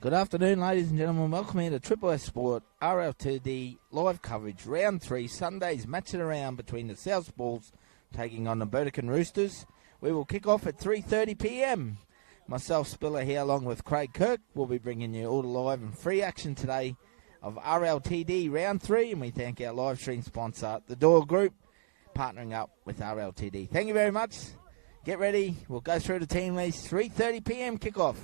Good afternoon, ladies and gentlemen. Welcome here to Triple S Sport RLTD live coverage. Round 3, Sundays matching around between the South Bulls taking on the Burdekin Roosters. We will kick off at 3:30 p.m. Myself, Spiller, here along with Craig Kirk. We'll be bringing you all the live and free action today of RLTD Round 3. And we thank our live stream sponsor, the Door Group, partnering up with RLTD. Thank you very much. Get ready. We'll go through the team list. 3:30 p.m. kickoff.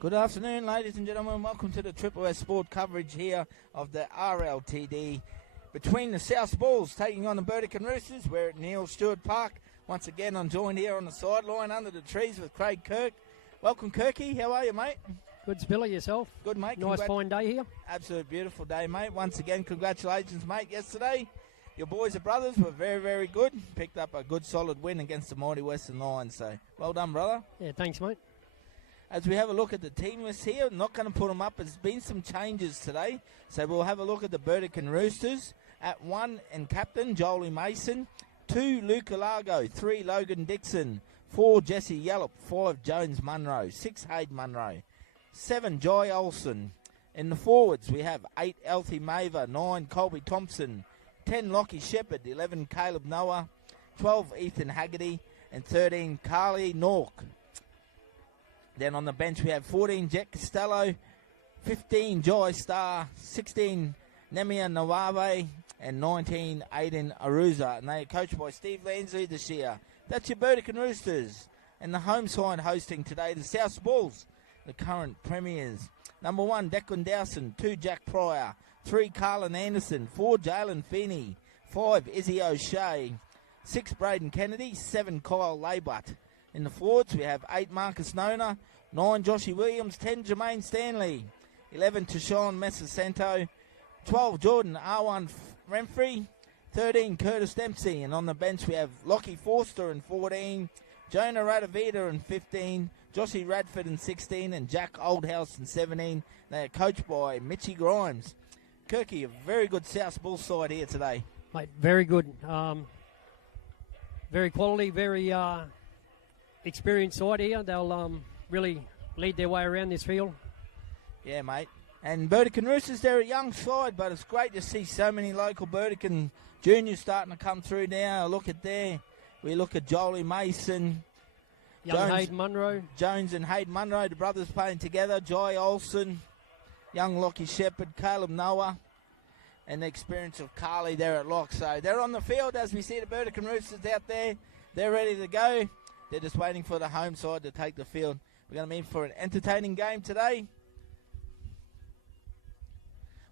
Good afternoon, ladies and gentlemen. Welcome to the Triple S Sport coverage here of the RLTD between the South Bulls taking on the Burdekin Roosters. We're at Neil Stewart Park. Once again, I'm joined here on the sideline under the trees with Craig Kirk. Welcome, Kirky. How are you, mate? Good, Spiller, yourself? Good, mate. Nice fine day here. Absolute beautiful day, mate. Once again, congratulations, mate. Yesterday, your boys and brothers were very, very good. Picked up a good, solid win against the mighty Western Lions. So, well done, brother. Yeah, thanks, mate. As we have a look at the team list here, not going to put them up. There's been some changes today. So we'll have a look at the Burdekin Roosters. At 1 and captain, Jolie Mason. 2, Luke Alago. 3, Logan Dixon. 4, Jesse Yallop. 5, Jones Munro. 6, Hayden Munro. 7, Joy Olsen. In the forwards, we have 8, Alfie Maver. 9, Colby Thompson. 10, Lockie Shepherd. 11, Caleb Noah. 12, Ethan Haggerty. And 13, Carly Nork. Then on the bench we have 14, Jet Costello, 15, Joy Starr, 16, Nemia Nawave, and 19, Aiden Aruza. And they are coached by Steve Lansley this year. That's your Burdekin Roosters. And the home side hosting today, the South Bulls, the current premiers. Number 1, Declan Dowson. 2, Jack Pryor. 3, Carlin Anderson. 4, Jalen Feeney. 5, Izzy O'Shea. 6, Braden Kennedy. 7, Kyle Laybutt. In the forwards, we have 8, Marcus Nona, 9, Joshy Williams, 10, Jermaine Stanley, 11, Tashawn Messasanto, 12, Jordan R1 Renfrey, 13, Curtis Dempsey. And on the bench, we have Lockie Forster in 14, Jonah Radavita in 15, Joshy Radford in 16, and Jack Oldhouse in 17. They are coached by Mitchie Grimes. Kirky, a very good South Bull side here today. Mate, very good. Very quality, very experienced side here. They'll really lead their way around this field. Yeah, mate. And Burdekin Roosters, they're a young side, but it's great to see so many local Burdekin juniors starting to come through now. Look at there. We look at Jolie Mason. Young Hayden Munro. Jones and Hayden Munro, the brothers playing together. Joy Olsen, young Lockie Shepherd, Caleb Noah, and the experience of Carly there at lock. So they're on the field as we see the Burdekin Roosters out there. They're ready to go. They're just waiting for the home side to take the field. We're going to be in for an entertaining game today.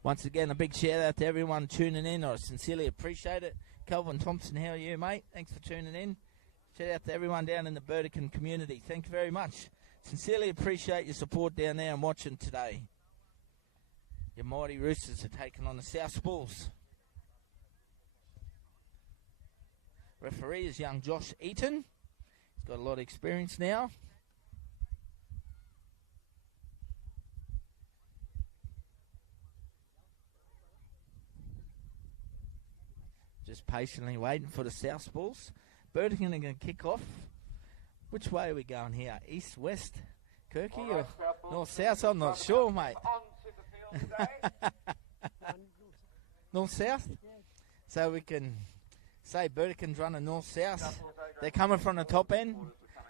Once again, a big shout out to everyone tuning in. I sincerely appreciate it. Kelvin Thompson, how are you, mate? Thanks for tuning in. Shout out to everyone down in the Burdekin community. Thank you very much. Sincerely appreciate your support down there and watching today. Your mighty Roosters are taking on the South Bulls. Referee is young Josh Eaton. He's got a lot of experience now. Just patiently waiting for the South Bulls. Burdekin are going to kick off. Which way are we going here? East, west, Kirky, or north, south? I'm not sure, mate. North, south? So we can say Burdekin's running north, south. They're coming from the top end.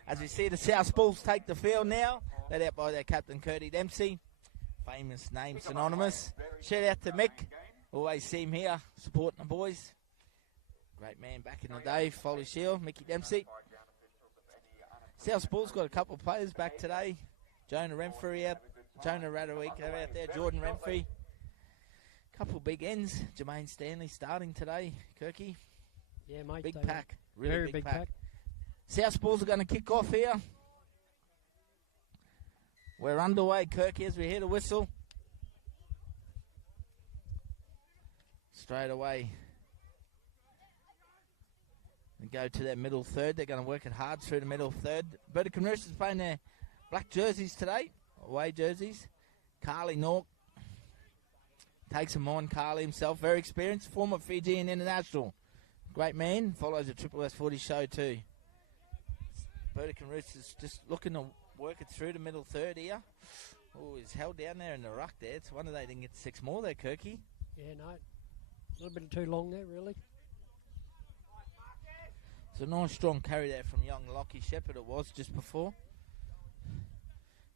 As we see the South Bulls take the field now. Led out by their captain, Curdy Dempsey. Famous name, synonymous. Shout out to Mick. Always see him here supporting the boys. Great man back in the day, Foley Shield, Mickey Dempsey. South Bulls got a couple of players back today. Jonah Renfrey out, Jonah Radawika out there, Jordan Renfrey. Couple big ends. Jermaine Stanley starting today, Kirky. Yeah, mate. Big pack, really very big pack. South Bulls are going to kick off here. We're underway, Kirky, as we hear the whistle. Straight away. And go to their middle third. They're going to work it hard through the middle third. Burdekin Roosters playing their black jerseys today, away jerseys. Carly Nork takes them on. Carly himself, very experienced, former Fijian international. Great man, follows the Triple S 40 show too. Burdekin Roosters just looking to work it through the middle third here. Oh, he's held down there in the ruck there. It's wonder they didn't get 6 more there, Kirky. Yeah, no. A little bit too long there, really. It's a nice strong carry there from young Lockie Shepherd, it was just before.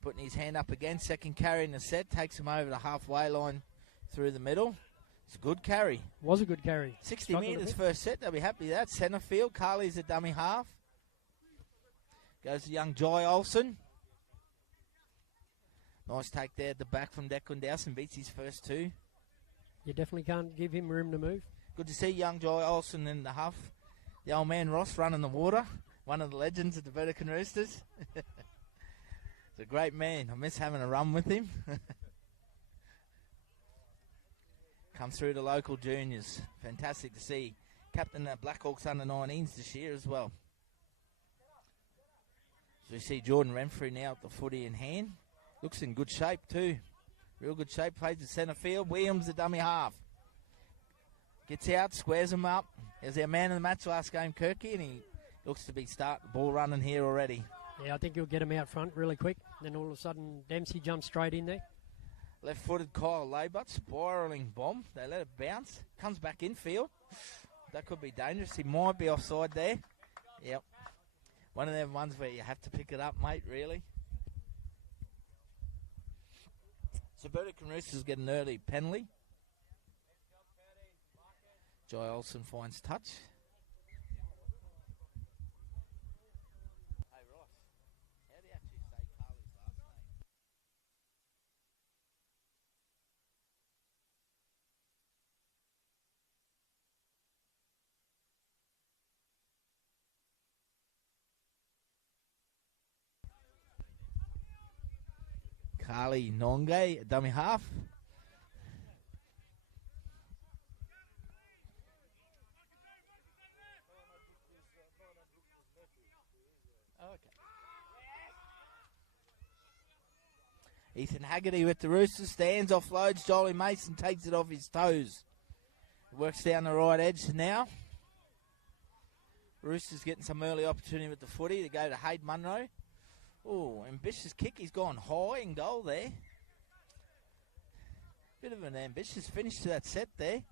Putting his hand up again, second carry in the set, takes him over the halfway line through the middle. It's a good carry. Was a good carry. 60 metres first set, they'll be happy with that. Centre field, Carly's a dummy half. Goes to young Joy Olsen. Nice take there at the back from Declan Dowson. Beats his first two. You definitely can't give him room to move. Good to see young Joy Olsen in the huff. The old man Ross running the water. One of the legends of the Burdekin Roosters. He's a great man. I miss having a run with him. Come through the local juniors. Fantastic to see. Captain of Blackhawks under-19s this year as well. So we see Jordan Renfrew now with the footy in hand. Looks in good shape too. Real good shape. Plays the centre field. Williams, the dummy half. Gets out, squares him up. There's our man of the match last game, Kirky, and he looks to be starting the ball running here already. Yeah, I think he'll get him out front really quick. Then all of a sudden, Dempsey jumps straight in there. Left-footed Kyle Laybut, spiralling bomb. They let it bounce. Comes back infield. That could be dangerous. He might be offside there. Yep. One of them ones where you have to pick it up, mate, really. So Burdekin Roosters get an early penalty. Joy Olsen finds touch. Hey, Ross, how do you actually say Carly's last name? Carly Nonge, dummy half. Ethan Haggerty with the Roosters, stands, offloads, Jolie Mason takes it off his toes. Works down the right edge now. Roosters getting some early opportunity with the footy to go to Hayden Munro. Oh, ambitious kick, he's gone high in goal there. Bit of an ambitious finish to that set there.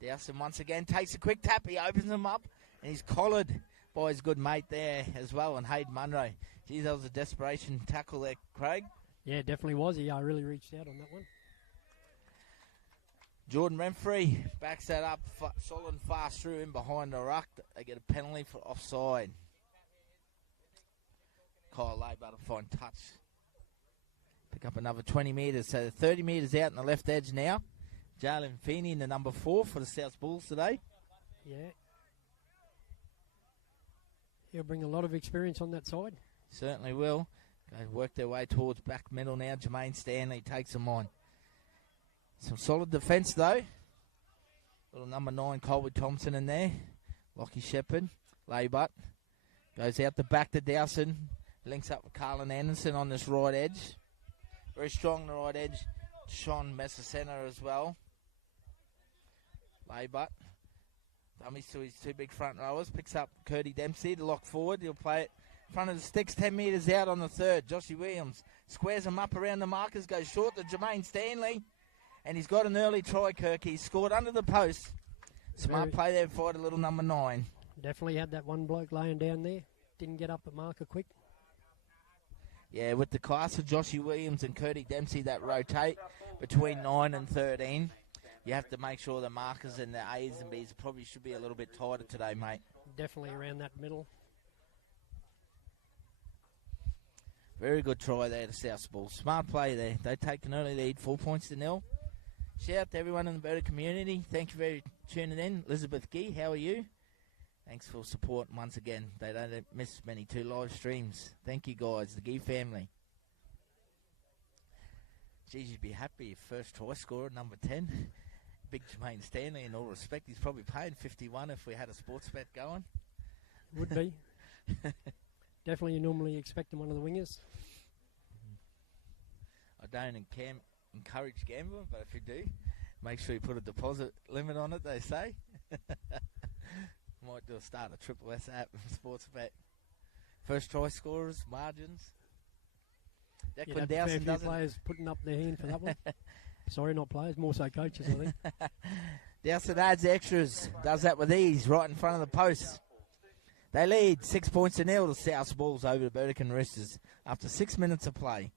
Dowson once again takes a quick tap, he opens him up, and he's collared by his good mate there as well, and Hayden Munro. Geez, that was a desperation tackle there, Craig. Yeah, definitely was. He really reached out on that one. Jordan Renfrew backs that up, solid and fast through in behind the ruck. They get a penalty for offside. Kyle Laybut to find touch. Pick up another 20 metres, so 30 metres out on the left edge now. Jalen Feeney in the number 4 for the South Bulls today. Yeah. He'll bring a lot of experience on that side. Certainly will. They work their way towards back middle now. Jermaine Stanley takes them on. Some solid defence though. Little number 9 Colby Thompson in there. Lockie Shepherd. Laybut. Goes out the back to Dowson. Links up with Carlin Anderson on this right edge. Very strong on the right edge. Sean Messer centre as well. Laybut. Dummies to his 2 big front rowers. Picks up Curdy Dempsey to lock forward. He'll play it in front of the sticks, 10 metres out on the third. Joshy Williams squares him up around the markers, goes short to Jermaine Stanley. And he's got an early try, Kirk. He's scored under the post. Smart play there for the little number 9. Definitely had that one bloke laying down there. Didn't get up at marker quick. Yeah, with the class of Joshy Williams and Curdy Dempsey that rotate between 9 and 13, you have to make sure the markers and the A's and B's probably should be a little bit tighter today, mate. Definitely around that middle. Very good try there to South Bulls. Smart play there. They take an early lead, 4 points to 0. Shout out to everyone in the Burdekin community. Thank you for tuning in. Elizabeth Gee, how are you? Thanks for support once again. They don't miss many 2 live streams. Thank you guys, the Gee family. Geez, you'd be happy if first try scorer, number 10. Big Jermaine Stanley, in all respect. He's probably paying 51 if we had a sports bet going. Would be. Definitely you normally expect him one of the wingers. I don't encourage gambling, but if you do, make sure you put a deposit limit on it, they say. Might do a start a Triple S app sports bet. First try scorers, margins. Declan Dowson doesn't. Players putting up their hand for that one. Sorry, not players, more so coaches, I think. Dowson adds extras, does that with ease, right in front of the post. They lead 6 points to 0 to South Bulls over the Burdekin Roosters after 6 minutes of play.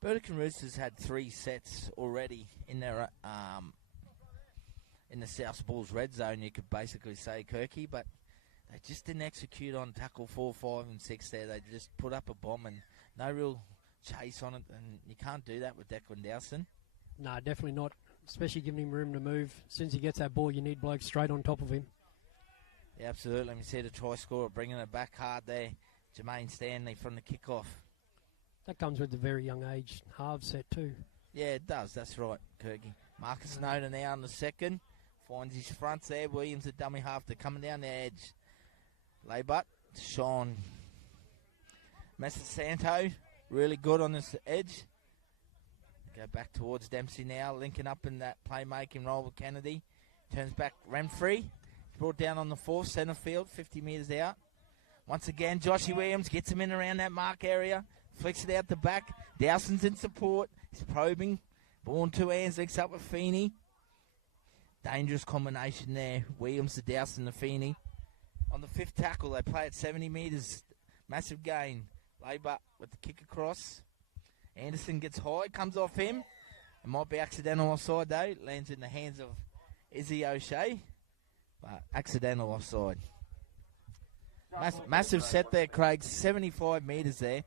Burdekin Roosters had 3 sets already in their in the South Bulls red zone, you could basically say, Kirky, but they just didn't execute on tackle 4, 5, and 6 there. They just put up a bomb and no real chase on it, and you can't do that with Declan Dowson. No, definitely not, especially giving him room to move. As soon as he gets that ball, you need blokes straight on top of him. Yeah, absolutely. We see the try scorer bringing it back hard there. Jermaine Stanley from the kickoff. That comes with the very young age half set too. Yeah, it does. That's right, Kirky. Marcus Noda now on the second. Finds his fronts there. Williams at dummy half. They're coming down the edge. Laybutt. Sean Santo. Really good on this edge. Go back towards Dempsey now. Linking up in that playmaking role with Kennedy. Turns back Renfrey. Brought down on the 4th, centre field, 50 metres out. Once again, Joshy Williams gets him in around that mark area. Flicks it out the back. Dowson's in support. He's probing. Ball 2 hands, links up with Feeney. Dangerous combination there. Williams to Dowson to Feeney. On the 5th tackle, they play at 70 metres. Massive gain. Laybutt with the kick across. Anderson gets high, comes off him. It might be accidental offside though. Lands in the hands of Izzy O'Shea. But accidental offside. Massive set there, Craig. 75 metres there.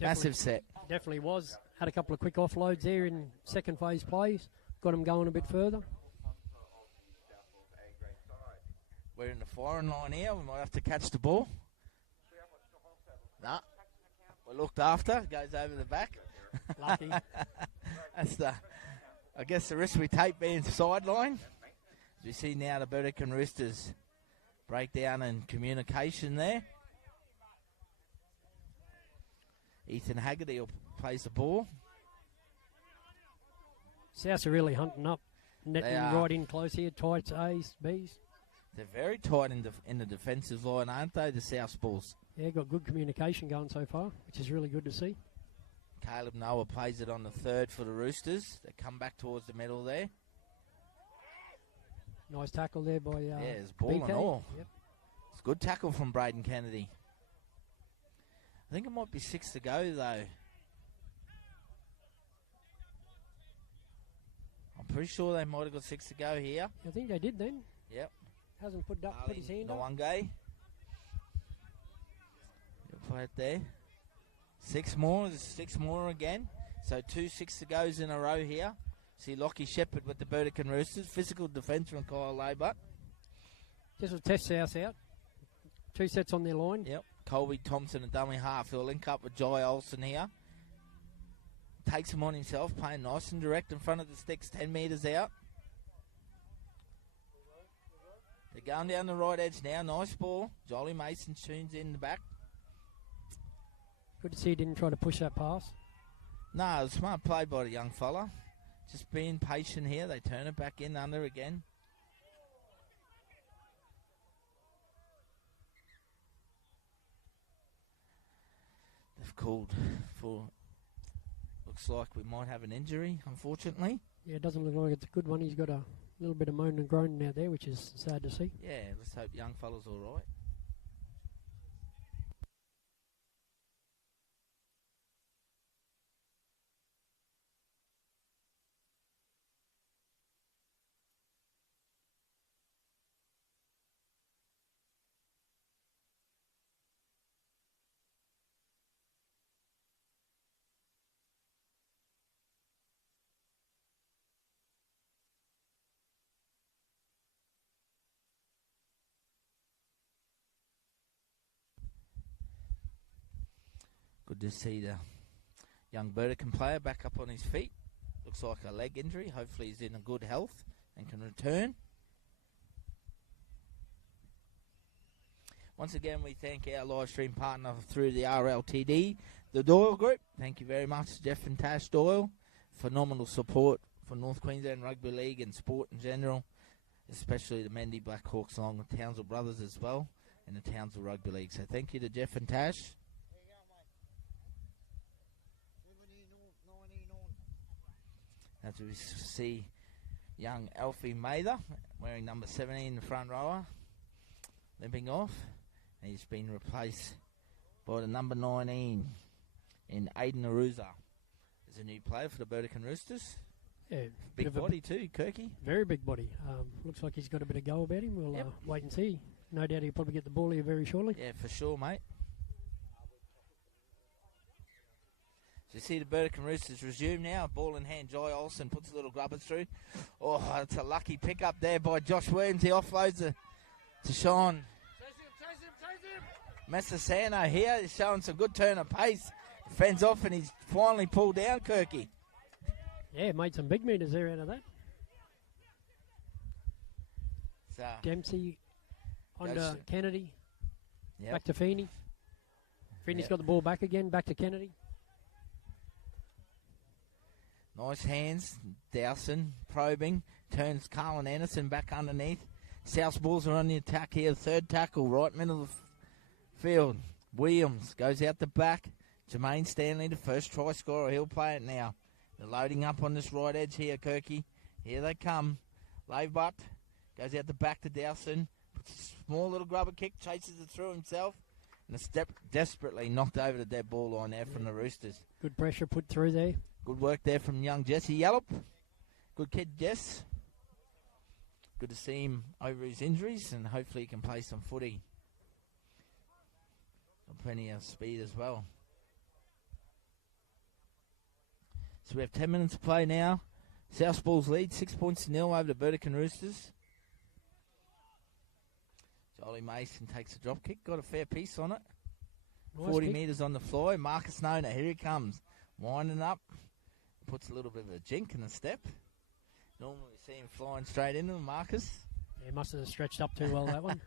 Massive set. Definitely was. Had a couple of quick offloads there in second phase plays. Got him going a bit further. We're in the firing line here. We might have to catch the ball. No. We're looked after. Goes over the back. Lucky. That's I guess the risk we take being sideline. As we see now the Burdekin Roosters breakdown in communication there. Ethan Haggerty plays the ball. Souths are really hunting up. Netting right in close here. Tights, A's, B's. They're very tight in the defensive line, aren't they, the South Bulls? Yeah, got good communication going so far, which is really good to see. Caleb Noah plays it on the 3rd for the Roosters. They come back towards the middle there. Nice tackle there by it's ball BK. and all. Yep. It's a good tackle from Braden Kennedy. I think it might be 6 to go, though. I'm pretty sure they might have got 6 to go here. I think they did then. Yep. Hasn't put his hand up. Nwangay. You'll play it there. 6 more. There's 6 more again. So 2 6 to goes in a row here. See Lockie Shepherd with the Burdekin Roosters. Physical defence from Kyle Laybutt. Just will test South out. 2 sets on their line. Yep. Colby Thompson, a dummy half. He'll link up with Jai Olsen here. Takes him on himself, playing nice and direct in front of the sticks, 10 metres out. They're going down the right edge now. Nice ball. Jolly Mason tunes in the back. Good to see he didn't try to push that pass. No, it was smart play by the young fella. Just being patient here. They turn it back in under again. They've called for... Looks like we might have an injury, unfortunately. Yeah, it doesn't look like it's a good one. He's got a little bit of moaning and groaning out there, which is sad to see. Yeah, let's hope young fella's all right. Good to see the young Burdekin player back up on his feet. Looks like a leg injury. Hopefully he's in a good health and can return. Once again, we thank our live stream partner through the RLTD, the Doyle Group. Thank you very much, Jeff and Tash Doyle. Phenomenal support for North Queensland Rugby League and sport in general, especially the Mendy Black Hawks along with Townsville Brothers as well and the Townsville Rugby League. So thank you to Jeff and Tash. As we see young Alfie Mather wearing number 17 in the front rower, limping off. And he's been replaced by the number 19 in Aiden Aruza. Is a new player for the Burdekin Roosters. Yeah, Big body too, Kirky. Very big body. Looks like he's got a bit of go about him. We'll wait and see. No doubt he'll probably get the ball here very shortly. Yeah, for sure, mate. So you see the Burdekin Roosters resume now. Ball in hand, Jai Olsen puts a little grubber through. Oh, it's a lucky pickup there by Josh Williams. He offloads it to Sean. Massasano here is showing some good turn of pace. Fends off and he's finally pulled down, Kirky. Yeah, made some big meters there out of that. So Dempsey on to Kennedy. Yep. Back to Feeney. Feeney's got the ball back again. Back to Kennedy. Nice hands. Dowson probing. Turns Carlin Anderson back underneath. South Bulls are on the attack here. Third tackle, right middle of the field. Williams goes out the back. Jermaine Stanley, the first try scorer. He'll play it now. They're loading up on this right edge here, Kirky. Here they come. Lavebutt goes out the back to Dowson. Puts a small little grubber kick. Chases it through himself. And it's desperately knocked over the dead ball line there from the Roosters. Good pressure put through there. Good work there from young Jesse Yallop. Good kid, Jess. Good to see him over his injuries, and hopefully he can play some footy. Got plenty of speed as well. So we have 10 minutes to play now. South Bulls lead 6-0 over the Burdekin Roosters. Jolie Mason takes a drop kick, got a fair piece on it. Nice 40 kick. metres on the fly. Marcus Nona, here he comes. Winding up. Puts a little bit of a jink in the step. Normally we see him flying straight into him, Marcus. Yeah, must have stretched up too well, that one.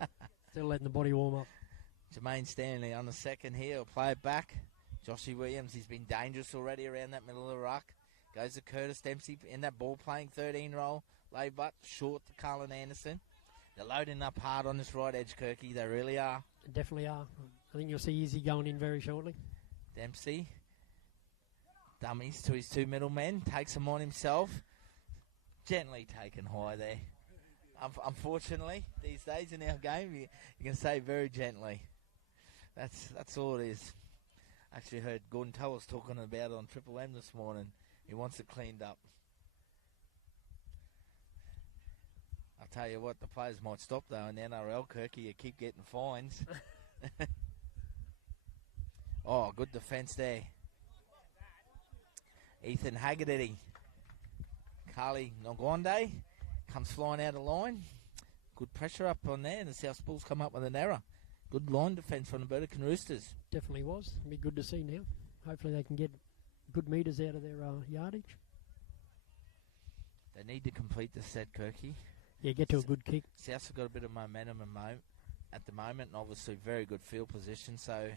Still letting the body warm up. Jermaine Stanley on the second here. Will play it back. Joshy Williams, he's been dangerous already around that middle of the ruck. Goes to Curtis Dempsey in that ball playing 13 roll. Laybutt short to Carlin Anderson. They're loading up hard on this right edge, Kirky. They really are. Definitely are. I think you'll see Izzy going in very shortly. Dempsey. Dummies to his two middle men. Takes them on himself. Gently taken high there. Unfortunately, these days in our game, you can say very gently. That's all it is. Actually heard Gordon Towers talking about it on Triple M this morning. He wants it cleaned up. I'll tell you what, the players might stop though in the NRL, Kirky. You keep getting fines. Oh, good defence there. Ethan Haggerty. Carly Ngwande comes flying out of line. Good pressure up on there, and the South Bulls come up with an error. Good line defence from the Burdekin Roosters. Definitely was. It'll be good to see now. Hopefully they can get good metres out of their yardage. They need to complete the set, Kirky. Yeah, get to a good kick. Souths have got a bit of momentum at the moment, and obviously very good field position. So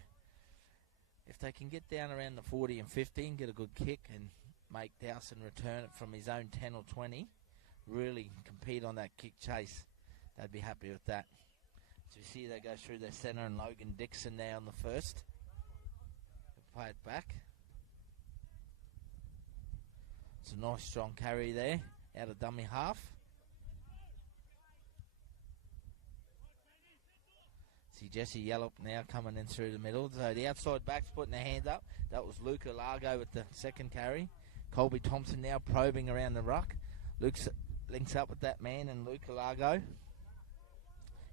if they can get down around the 40 and 15, get a good kick, and make Dowson return it from his own 10 or 20, really compete on that kick chase, they'd be happy with that. So you see they go through their centre, and Logan Dixon there on the first. They'll play it back. It's a nice strong carry there out of dummy half. See Jesse Yallop now coming in through the middle. So the outside backs putting their hands up. That was Luca Largo with the second carry. Colby Thompson now probing around the ruck. Luke links up with that man and Luca Largo.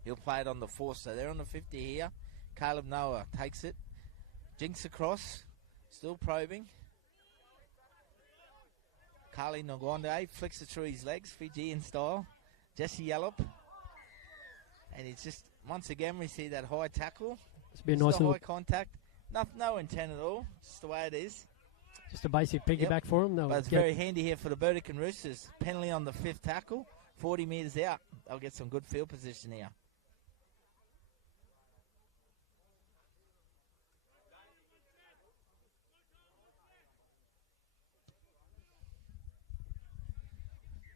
He'll play it on the 4th. So they're on the 50 here. Caleb Noah takes it. Jinks across. Still probing. Carly Ngwande flicks it through his legs, Fijian style. Jesse Yallop. And it's just, once again, we see that high tackle. It's been nice high contact. No intent at all. Just the way it is. Just a basic piggyback for him. But it's very handy here for the Burdekin Roosters. Penalty on the 5th tackle. 40 metres out. They'll get some good field position here.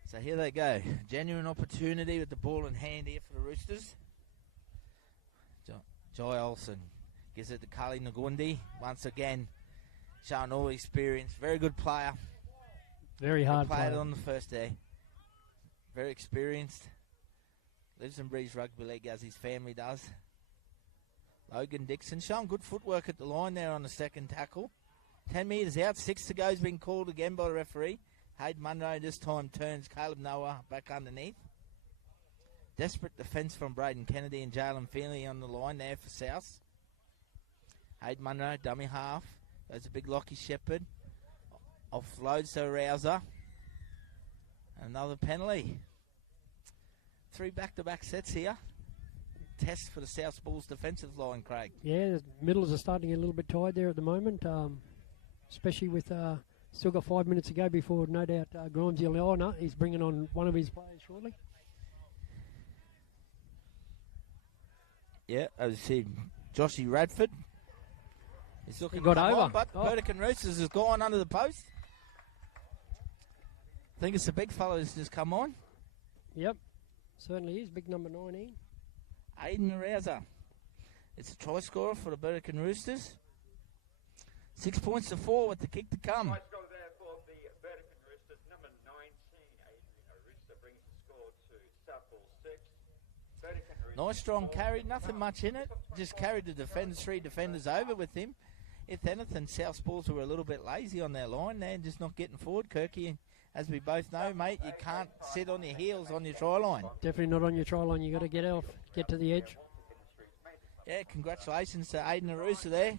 So here they go. Genuine opportunity with the ball in hand here for the Roosters. Jai Olsen gives it to Carly Ngwande. Once again, showing all experience. Very good player. Very hard player. player. On the first day. Very experienced. Lives and breathes rugby league as his family does. Logan Dixon showing good footwork at the line there on the second tackle. 10 metres out. 6 to go has been called again by the referee. Hayden Munro this time turns Caleb Noah back underneath. Desperate defence from Braden Kennedy and Jalen Finley on the line there for South. Hayden Munro, dummy half. Goes a big Lockie Shepherd. Offloads to Rouser. Another penalty. 3 back-to-back sets here. Test for the South Bulls defensive line, Craig. Yeah, the middles are starting to get a little bit tired there at the moment, especially with still got 5 minutes to go before, no doubt, Grimes Ileana is bringing on one of his players shortly. Yeah, as you see, Joshy Radford. He's looking He got to come over. on, but Burdekin Roosters has gone under the post. I think it's the big fellow who's just come on. Yep, certainly is. Big number 19. Aiden Rouser. It's a try scorer for the Burdekin Roosters. 6 points to 4 with the kick to come. Try scorer there for the Burdekin Roosters. Number 19, Aiden Rooster brings the score to Southall 6. Burdekin Roosters. Nice strong carry, nothing much in it. Just carried the defenders, 3 defenders over with him. If anything, South Bulls were a little bit lazy on their line there and just not getting forward. Kirky, as we both know, mate, you can't sit on your heels on your try line. Definitely not on your try line. You got to get off, get to the edge. Yeah, congratulations to Aiden Rooster there.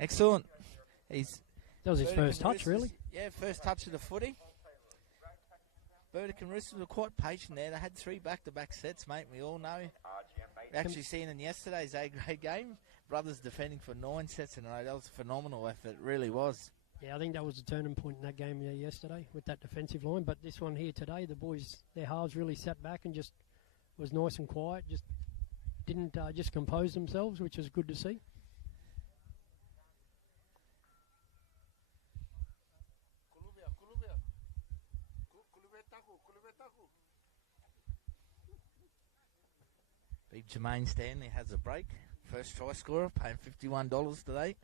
Excellent. That was his first touch, really. Yeah, first touch of the footy. Burdekin Roosters were quite patient there. They had 3 back-to-back sets, mate. We all know. We actually seen in yesterday's A-grade game, brothers defending for 9 sets in a row. That was a phenomenal effort. It really was. Yeah, I think that was the turning point in that game yesterday with that defensive line. But this one here today, the boys, their halves really sat back and just was nice and quiet. Just didn't just compose themselves, which was good to see. Big Jermaine Stanley has a break. First try scorer, paying $51 today.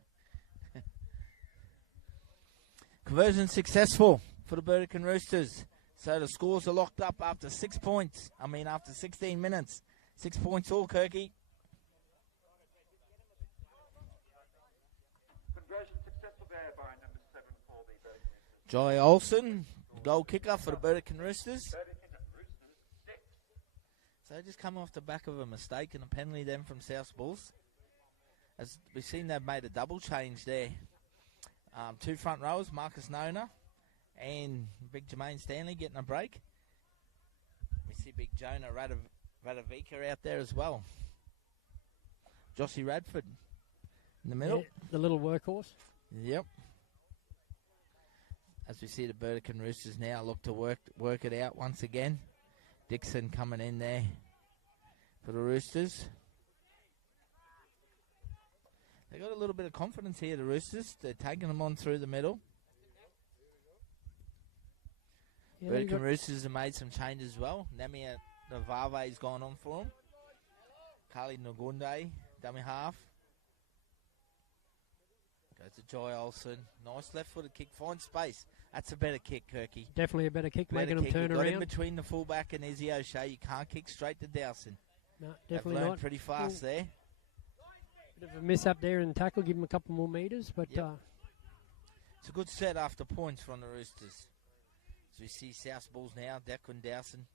Conversion successful for the Burdekin Roosters. So the scores are locked up after 6 points. After 16 minutes. 6 points all, Kirky. Conversion successful there by number 7 for the Burdekin Roosters. Joy Olsen, goal kicker for the Burdekin Roosters. Burdekin Roosters 6. So just come off the back of a mistake and a penalty then from South Bulls. As we've seen, they've made a double change there. 2 front rowers, Marcus Nona and Big Jermaine Stanley getting a break. We see Big Jonah Radovika out there as well. Joshy Radford in the middle. Yeah, the little workhorse. Yep. As we see the Burdekin Roosters now look to work it out once again. Dixon coming in there for the Roosters. They got a little bit of confidence here, the Roosters. They're taking them on through the middle. Yeah, Burdekin Roosters have made some changes as well. Namia Navave's gone on for them. Carly Nagunde, dummy half. Goes to Joy Olsen. Nice left-footed kick. Finds space. That's a better kick, Kirky. Definitely a better kick, making them turn Got around. in between the fullback and Izzy O'Shea. You can't kick straight to Dowson. No, They've definitely learned not. pretty fast there. Bit of a miss up there in the tackle, give them a couple more metres, but Yep. It's a good set after points from the Roosters. As we see South Bulls now, Declan Dowson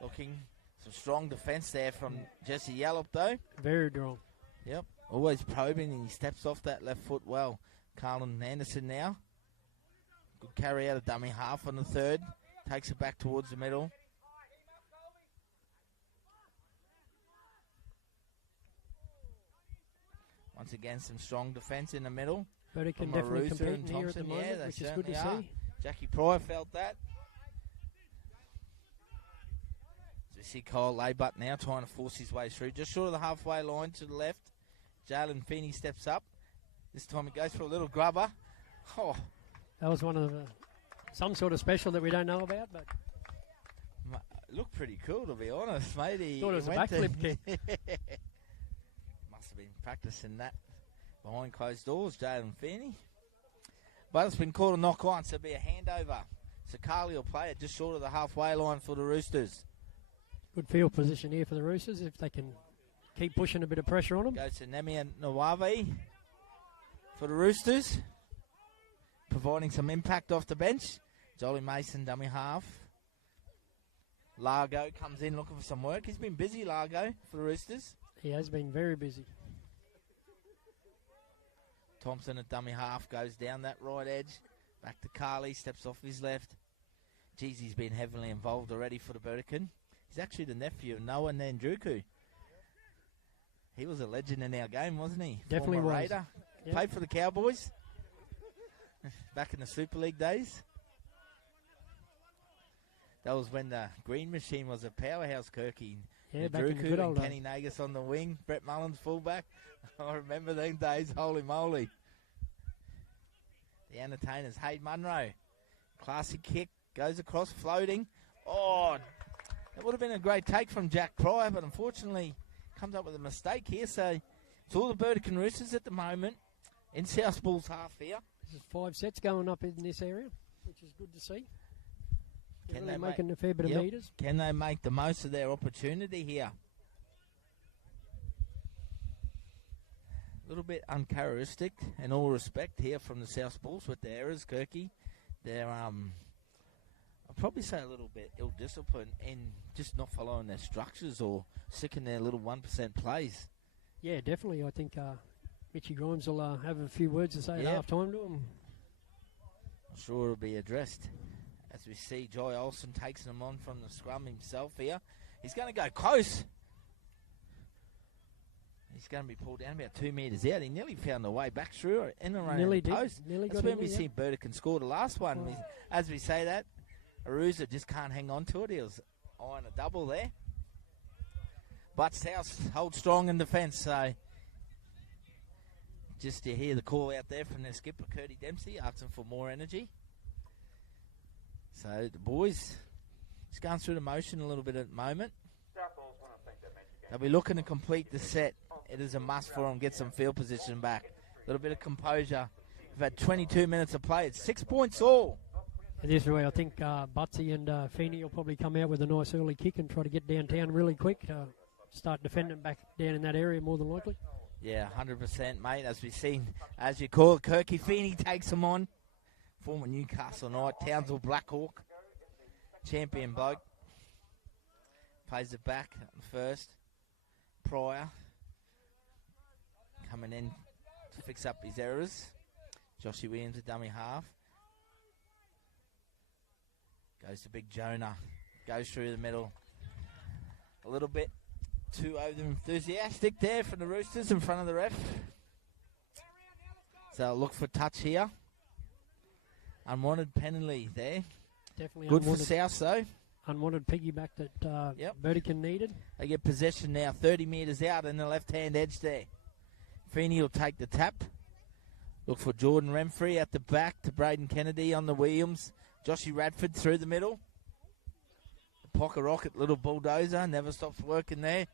looking. Some strong defence there from Jesse Yallop though. very strong. Yep, always probing and he steps off that left foot well. Carlin Anderson now. Good carry out of dummy half on the third. Takes it back towards the middle. Once again, some strong defence in the middle. Burdekin From definitely Marusa competing and here at the Thompson, yeah, moment, they which is good to certainly see. Jackie Pryor felt that. So we see Kyle Laybutt now trying to force his way through. Just short of the halfway line to the left. Jalen Feeney steps up. This time he goes for a little grubber. Oh, That was one of the, some sort of special that we don't know about, but looked pretty cool to be honest, mate. Thought it was a went backflip kick. Must have been practicing that behind closed doors, Jalen Feeney. But it's been called a knock on, so it'll be a handover. So Carly will play it just short of the halfway line for the Roosters. good field position here for the Roosters if they can keep pushing a bit of pressure on them. Goes to Namia Nawave for the Roosters, providing some impact off the bench. Jolly Mason, dummy half. Largo comes in looking for some work. He's been busy, Largo, for the Roosters. He has been very busy. Thompson at dummy half goes down that right edge. Back to Carly, steps off his left. Geez, he's been heavily involved already for the Burdekin. He's actually the nephew of Noah Nandruku. He was a legend in our game, wasn't he? Definitely Former was. Raider. Yep. Played for the Cowboys back in the Super League days. That was when the Green Machine was a powerhouse, Kirky. Yeah, back in the Nandruku good old and days. Kenny Nagus on the wing. Brett Mullins fullback. I remember them days. Holy moly. The entertainers. Hayden Munro. Classy kick. Goes across, floating. Oh, that would have been a great take from Jack Pryor, but unfortunately comes up with a mistake here. So it's all the Burdekin Roosters at the moment in South Bulls half here. There's 5 sets going up in this area, which is good to see. They're Can really they making a fair bit of meters. Can they make the most of their opportunity here? A little bit uncharacteristic in all respect here from the South Bulls with their errors, Kirky. They're I'd probably say a little bit ill-disciplined in just not following their structures or sticking their little 1% plays. Yeah, definitely. I think Mitchy Grimes will have a few words to say at half-time to him. I'm sure it'll be addressed. As we see, Joy Olsen takes them on from the scrum himself here. He's going to go close. He's going to be pulled down about 2 metres out. He nearly found the way back through it in and around the post. Nearly That's got when in we there, see Burdekin score the last one. Oh. As we say that, Aruza just can't hang on to it. He was eyeing a double there. But South hold strong in defence, so just to hear the call out there from their skipper, Curdy Dempsey, asking for more energy. So the boys just going through the motion a little bit at the moment. They'll be looking to complete the set. It is a must for them, get some field position back. A little bit of composure. We've had 22 minutes of play. It's 6 points all. It is the way I think Butsy and Feeney will probably come out with a nice early kick and try to get downtown really quick. Start defending back down in that area more than likely. Yeah, 100%, mate. As we've seen, as you call it, Kirky Feeney takes them on. Former Newcastle Knight, Townsville Blackhawk. Champion bloke. Plays it back first. Pryor coming in to fix up his errors. Joshy Williams, a dummy half. Goes to Big Jonah. Goes through the middle. A little bit too over enthusiastic there for the Roosters in front of the ref. So look for touch here. Unwanted penalty there. Definitely Good unwanted, for South though. unwanted piggyback that Burdekin needed. They get possession now 30 metres out in the left-hand edge there. Feeney will take the tap. Look for Jordan Remfrey at the back to Braden Kennedy on the Williams. Joshy Radford through the middle. The pocket rocket, little bulldozer, never stops working there.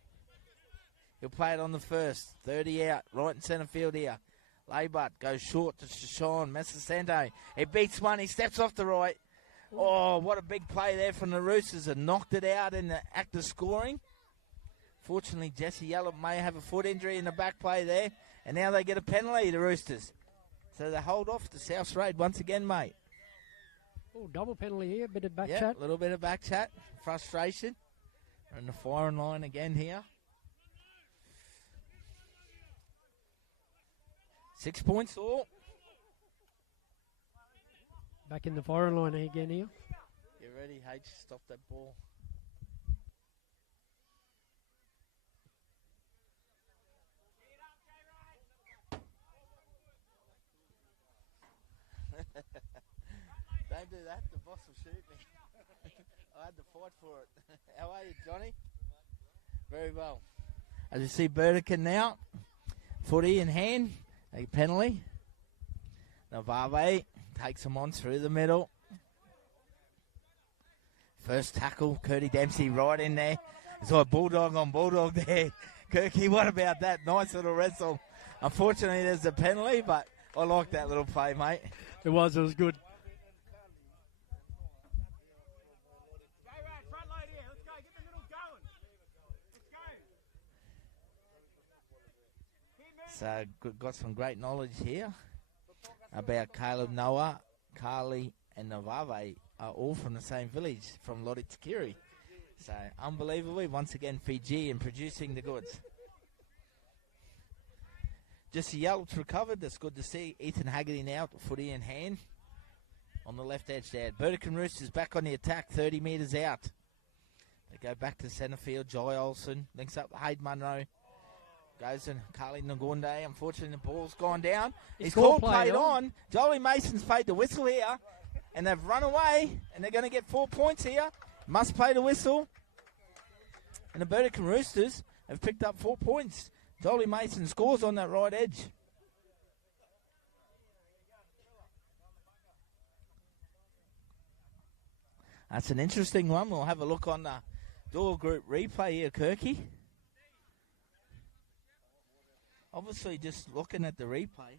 He'll play it on the first. 30 out, right in centre field here. Laybut goes short to Sean Messasento. He beats one, he steps off the right. Oh, what a big play there from the Roosters. And knocked it out in the act of scoring. Fortunately, Jesse Yallop may have a foot injury in the back play there. And now they get a penalty, the Roosters. So they hold off to South Raid once again, mate. Oh, double penalty here, bit of back Yeah, chat. a little bit of back chat. Frustration. We're in the firing line again here. 6 points all. Back in the firing line again here. Get ready, H. Stop that ball. Don't do that, the boss will shoot me. I had to fight for it. How are you, Johnny? Very well. As you see Burdekin now, footy in hand, a penalty. Navave takes him on through the middle. First tackle, Curdy Dempsey right in there. It's like Bulldog on Bulldog there. Kirky, what about that? Nice little wrestle. Unfortunately, there's a penalty, but I like that little play, mate. It was good. So, got some great knowledge here about Caleb Noah, Carly, and Navave are all from the same village, from Loditikiri. So, unbelievably, once again, Fijian producing the goods. Just a yellow recovered. That's good to see. Ethan Haggerty now, footy in hand. On the left edge there. Burdekin Roosters back on the attack, 30 metres out. They go back to centre field. Jai Olsen links up Hayden Munro. Goes in Carly Ngunde. Unfortunately, the ball's gone down. He's called played on. Jolie Mason's played the whistle here. And they've run away. And they're going to get 4 points here. Must play the whistle. And the Burdekin Roosters have picked up 4 points. Jolie Mason scores on that right edge. That's an interesting one. We'll have a look on the Door Group replay here, Kirky. Obviously, just looking at the replay.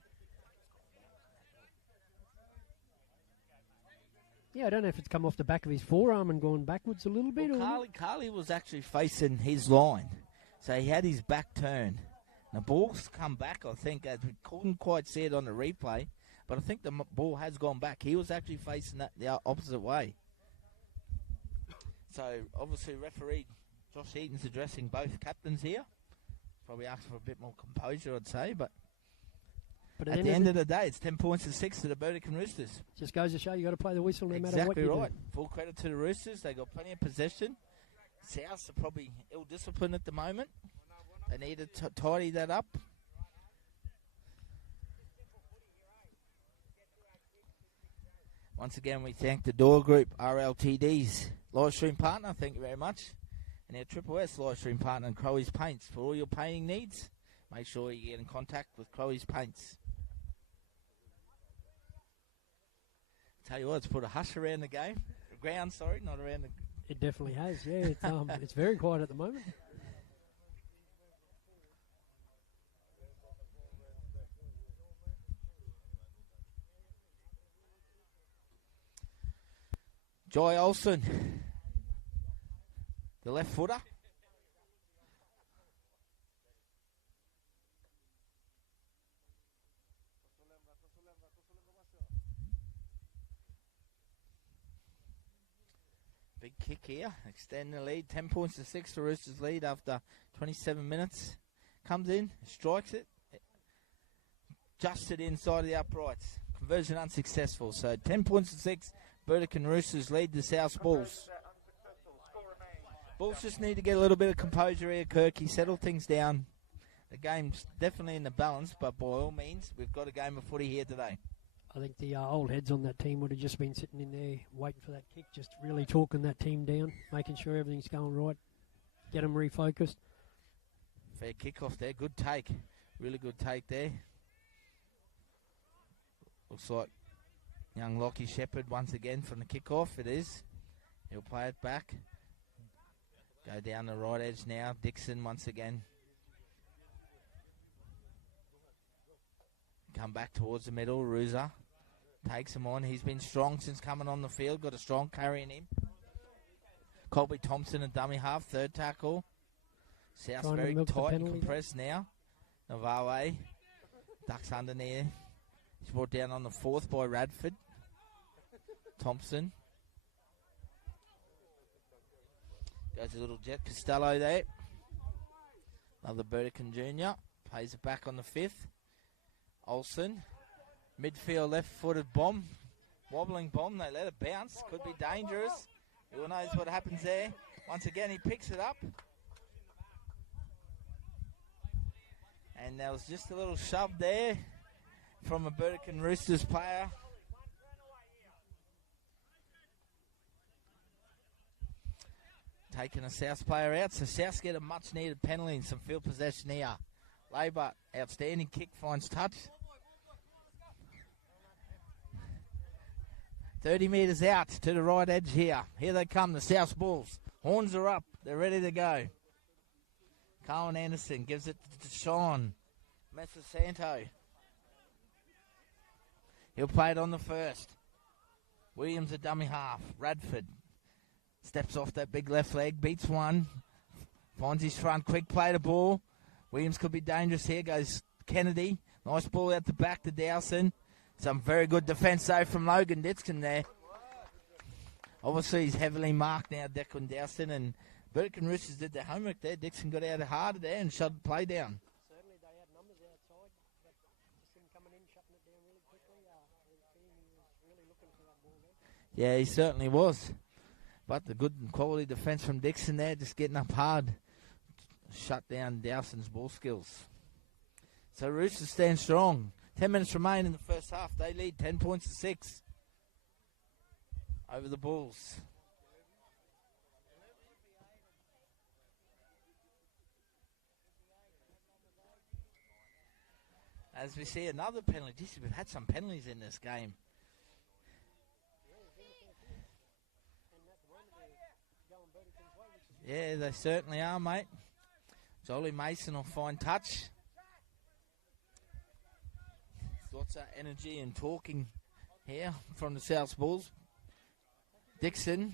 Yeah, I don't know if it's come off the back of his forearm and gone backwards a little bit. Well, Carly was actually facing his line, so he had his back turned. The ball's come back, I think, as we couldn't quite see it on the replay, but I think the ball has gone back. He was actually facing that the opposite way. So, obviously, referee Josh Eaton's addressing both captains here. Probably asking for a bit more composure, I'd say, but at the end of the day, it's 10 points to 6 to the Burdekin Roosters. Just goes to show you got to play the whistle no matter what Exactly you right. do. Full credit to the Roosters. They got plenty of possession. Souths are probably ill-disciplined at the moment. They need to tidy that up. Once again, we thank the Door Group, RLTD's live stream partner. Thank you very much. And our Triple S live stream partner, Crowey's Paints. For all your painting needs, make sure you get in contact with Crowey's Paints. Tell you what, it's put a hush around the ground, not around the... It definitely has, yeah. It's, it's very quiet at the moment. Jai Olsen, the left footer. Big kick here, extend the lead, 10 points to 6, the Roosters lead after 27 minutes. Comes in, strikes it, just it inside of the uprights. Conversion unsuccessful, so 10 points to 6. Burdekin Roosters lead the South Bulls. Bulls just need to get a little bit of composure here, Kirky. Settle things down. The game's definitely in the balance, but by all means, we've got a game of footy here today. I think the old heads on that team would have just been sitting in there waiting for that kick, just really talking that team down, making sure everything's going right, get them refocused. Fair kick off there. Good take. Really good take there. Looks like young Lockie Shepherd once again from the kick-off. It is. He'll play it back. Go down the right edge now. Dixon once again. Come back towards the middle. Ruza takes him on. He's been strong since coming on the field. Got a strong carry in him. Colby Thompson, a dummy half. Third tackle. South's very tight and compressed now. Navawe ducks under there. He's brought down on the fourth by Radford. Thompson. Goes a little Jet Costello there. Another Burdekin Jr. Plays it back on the fifth. Olsen. Midfield left-footed bomb. Wobbling bomb. They let it bounce. Could be dangerous. Who knows what happens there. Once again, he picks it up. And there was just a little shove there from a Burdekin Roosters player. Taking a South player out, so South get a much needed penalty and some field possession here. Labour, outstanding kick, finds touch. 30 metres out to the right edge here. Here they come, the South Bulls. Horns are up, they're ready to go. Colin Anderson gives it to Sean Messasanto. He'll play it on the first. Williams a dummy half. Radford steps off that big left leg, beats one. Finds his front, quick play the ball. Williams could be dangerous here. Goes Kennedy. Nice ball out the back to Dowson. Some very good defence though from Logan Ditskin there. Obviously, he's heavily marked now, Declan Dowson, and Burdekin Roosters did their homework there. Dixon got out harder there and shut the play down. Certainly, they had numbers outside, but just him coming in, shutting it down really quickly. He was really looking for that ball there. Yeah, he certainly was. But the good and quality defence from Dixon there, just getting up hard, shut down Dowson's ball skills. So Roosters stand strong. 10 minutes remain in the first half. They lead 10 points to 6 over the Bulls. As we see another penalty. Jeez, we've had some penalties in this game. Yeah, they certainly are, mate. Jolie Mason will find touch. Lots of energy and talking here from the South Bulls. Dixon.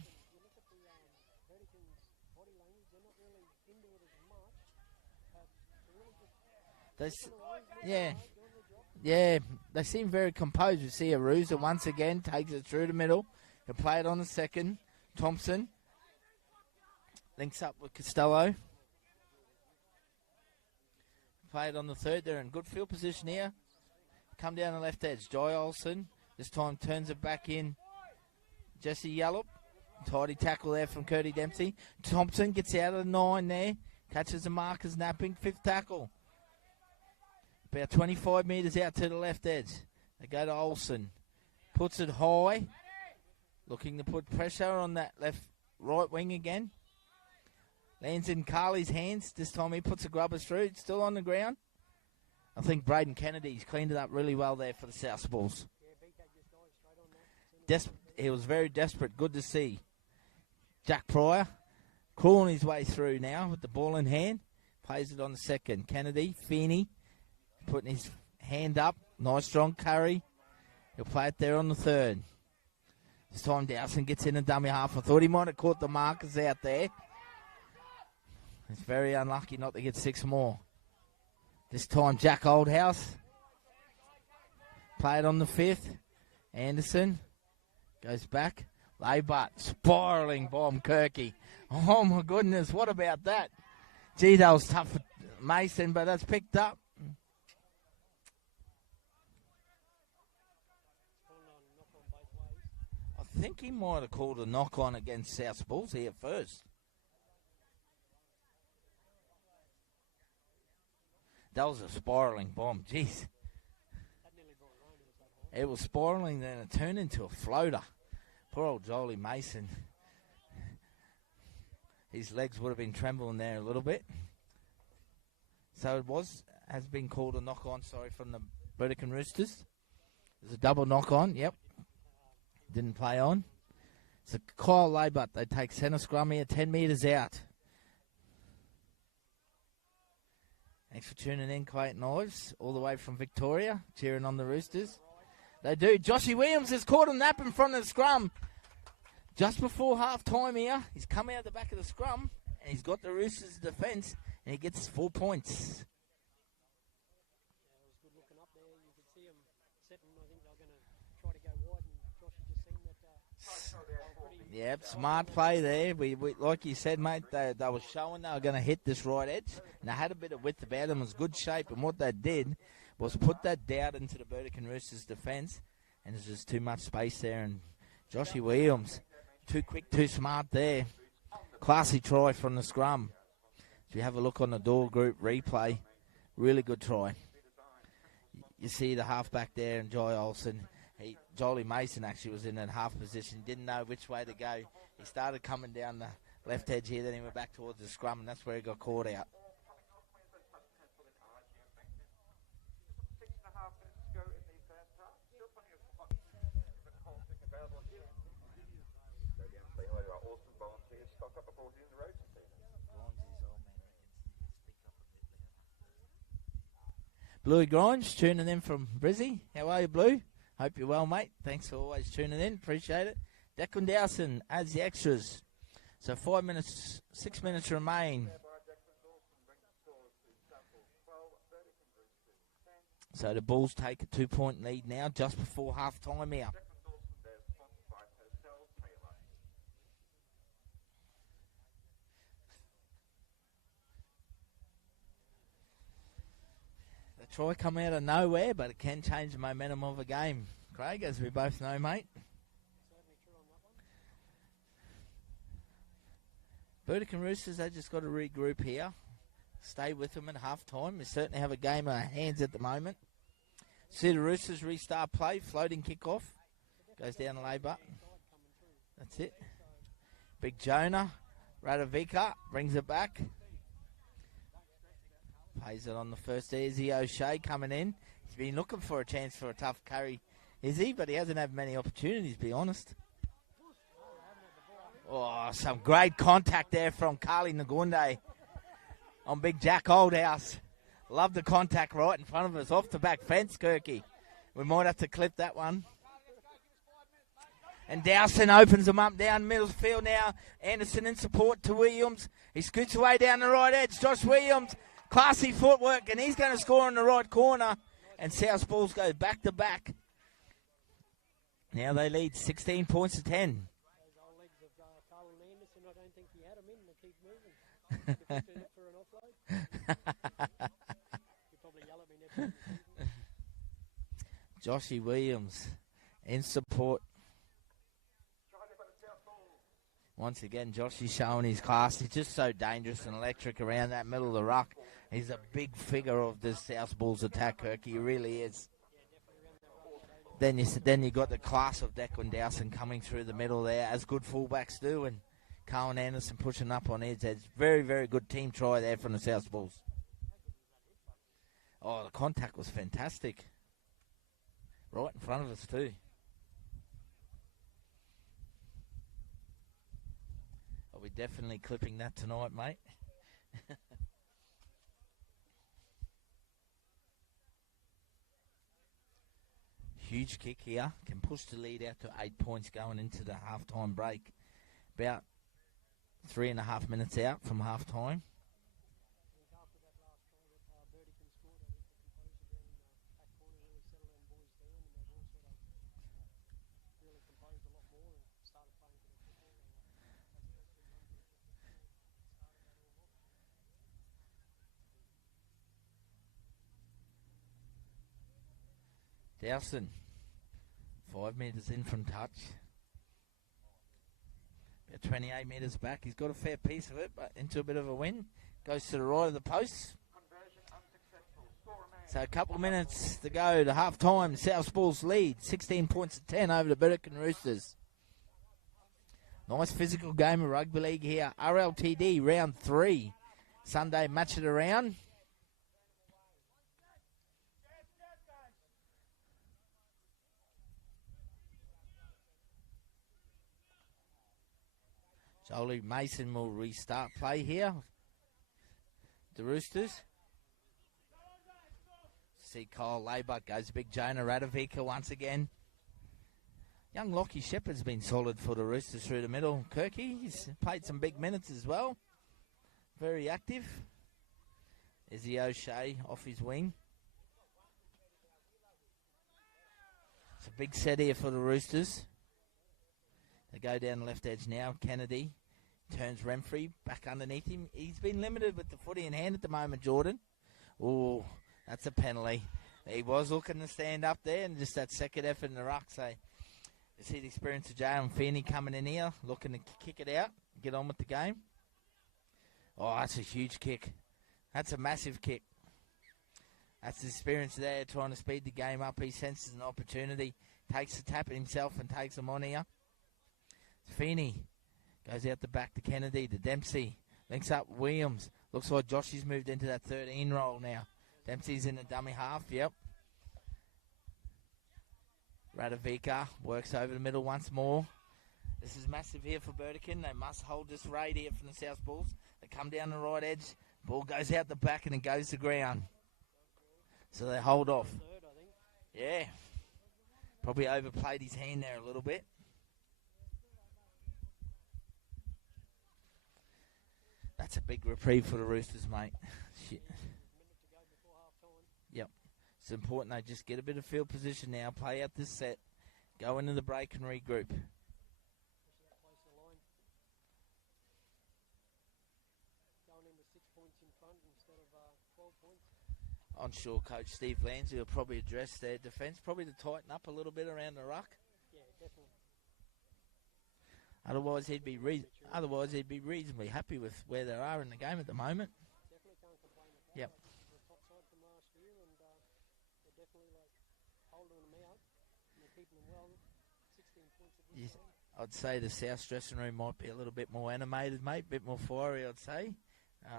They seem very composed. You see Aruza once again takes it through the middle. He'll play it on the second. Thompson links up with Costello. Play it on the third. They're in good field position here. Come down the left edge. Joy Olsen this time turns it back in. Jesse Yallop. Tidy tackle there from Curdy Dempsey. Thompson gets out of the 9 there. Catches the markers napping. 5th tackle. About 25 metres out to the left edge. They go to Olsen. Puts it high. Looking to put pressure on that right wing again. Lands in Carly's hands. This time he puts the grubbers through. It's still on the ground. I think Braden Kennedy's cleaned it up really well there for the South Bulls. He was very desperate. Good to see. Jack Pryor crawling his way through now with the ball in hand. Plays it on the second. Kennedy, Feeney, putting his hand up. Nice strong carry. He'll play it there on the third. This time Dowson gets in a dummy half. I thought he might have caught the markers out there. It's very unlucky not to get 6 more. This time Jack Oldhouse. Play it on the 5th. Anderson goes back. Laybutt spiralling bomb Kirky. Oh my goodness, what about that? Gee, that was tough for Mason, but that's picked up. I think he might have called a knock on against South Bulls here first. That was a spiralling bomb. Jeez. It was spiralling, then it turned into a floater. Poor old Jolie Mason. His legs would have been trembling there a little bit. So it has been called a knock-on, from the Burdekin Roosters. There's a double knock-on, yep. Didn't play on. So Kyle Laybutt, they take centre scrum here, 10 metres out. Thanks for tuning in, Clayton Ives, all the way from Victoria, cheering on the Roosters. They do. Joshy Williams has caught a nap in front of the scrum. Just before half-time here, he's come out the back of the scrum, and he's got the Roosters' defence, and he gets 4 points. Yeah, it was good looking up there. You could see him setting. I think they're going to try to go wide, and Joshy just seen that. Yep, smart play there. We like you said, mate, they were showing they were going to hit this right edge, and they had a bit of width about them. It was good shape, and what they did was put that doubt into the Burdekin Roosters' defence, and there's just too much space there. And Joshy Williams, too quick, too smart there. Classy try from the scrum. If you have a look on the Door Group replay, really good try. You see the halfback there, and Joy Olsen. Jolie Mason actually was in that half position, didn't know which way to go. He started coming down the left edge here, then he went back towards the scrum, and that's where he got caught out. Bluey Grange tuning in from Brizzy. How are you, Blue? Hope you're well, mate. Thanks for always tuning in. Appreciate it. Declan Dowson adds the extras. So 6 minutes remain. So the Bulls take a 2-point lead now, just before half-time here. The try come out of nowhere, but it can change the momentum of a game. Craig, as we both know, mate. Burdekin Roosters, they just got to regroup here. Stay with them at half-time. We certainly have a game on our hands at the moment. See the Roosters restart play. Floating kick-off. Goes down the lay button. That's it. Big Jonah. Radovika brings it back. Plays it on the first. There's O'Shea coming in. He's been looking for a chance for a tough carry, is he? But he hasn't had many opportunities, to be honest. Oh, some great contact there from Carly Nagunde on Big Jack Oldhouse. Love the contact right in front of us. Off the back fence, Kirky. We might have to clip that one. And Dowson opens them up down middle field now. Anderson in support to Williams. He scoots away down the right edge. Josh Williams, classy footwork, and he's going to score in the right corner. And South Bulls go back to back. Now they lead 16 points to 10. Joshy Williams in support. Once again, Joshy's showing his class. He's just so dangerous and electric around that middle of the ruck. He's a big figure of the South Bulls attack, Kirky. He really is. Then you got the class of Declan Dowson coming through the middle there, as good fullbacks do, and Cohen Anderson pushing up on edge. It's very, very good team try there from the South Bulls. Oh, the contact was fantastic. Right in front of us too. I'll be definitely clipping that tonight, mate. Huge kick here. Can push the lead out to 8 points going into the halftime break. About 3.5 minutes out from halftime. Dowson, 5 metres in from touch. About 28 metres back. He's got a fair piece of it, but into a bit of a win. Goes to the right of the post. So a couple of minutes to go to half time. South Bulls lead 16 points to 10 over the Burdekin Roosters. Nice physical game of rugby league here. RLTD round 3. Sunday match it around. Jolie Mason will restart play here. The Roosters. See Kyle Laybuck goes Big Jonah Radovika once again. Young Lockie Shepherd's been solid for the Roosters through the middle. Kirky, he's played some big minutes as well. Very active. Izzy O'Shea off his wing. It's a big set here for the Roosters. They go down the left edge now. Kennedy turns Renfrey back underneath him. He's been limited with the footy in hand at the moment, Jordan. Oh, that's a penalty. He was looking to stand up there, and just that second effort in the ruck. So you see the experience of Jalen Feeney coming in here, looking to kick it out, get on with the game. Oh, that's a huge kick. That's a massive kick. That's the experience there, trying to speed the game up. He senses an opportunity, takes the tap himself and takes them on here. Feeney goes out the back to Kennedy, to Dempsey. Links up Williams. Looks like Joshy's moved into that 13 role now. Dempsey's in the dummy half, yep. Radovika works over the middle once more. This is massive here for Burdekin. They must hold this raid here from the South Bulls. They come down the right edge. Ball goes out the back and it goes to ground. So they hold off. Yeah. Probably overplayed his hand there a little bit. That's a big reprieve for the Roosters, mate. Shit. Yep. It's important they just get a bit of field position now, play out this set, go into the break and regroup. I'm sure Coach Steve Lansley will probably address their defence, probably to tighten up a little bit around the ruck. Yeah, definitely. Otherwise, he'd be reasonably happy with where they are in the game at the moment. Definitely can't complain with that. Yep. The top side from last year, and they're definitely holding them out and they're keeping them well. 16 points at this game. I'd say the South dressing room might be a little bit more animated, mate, a bit more fiery, I'd say. He's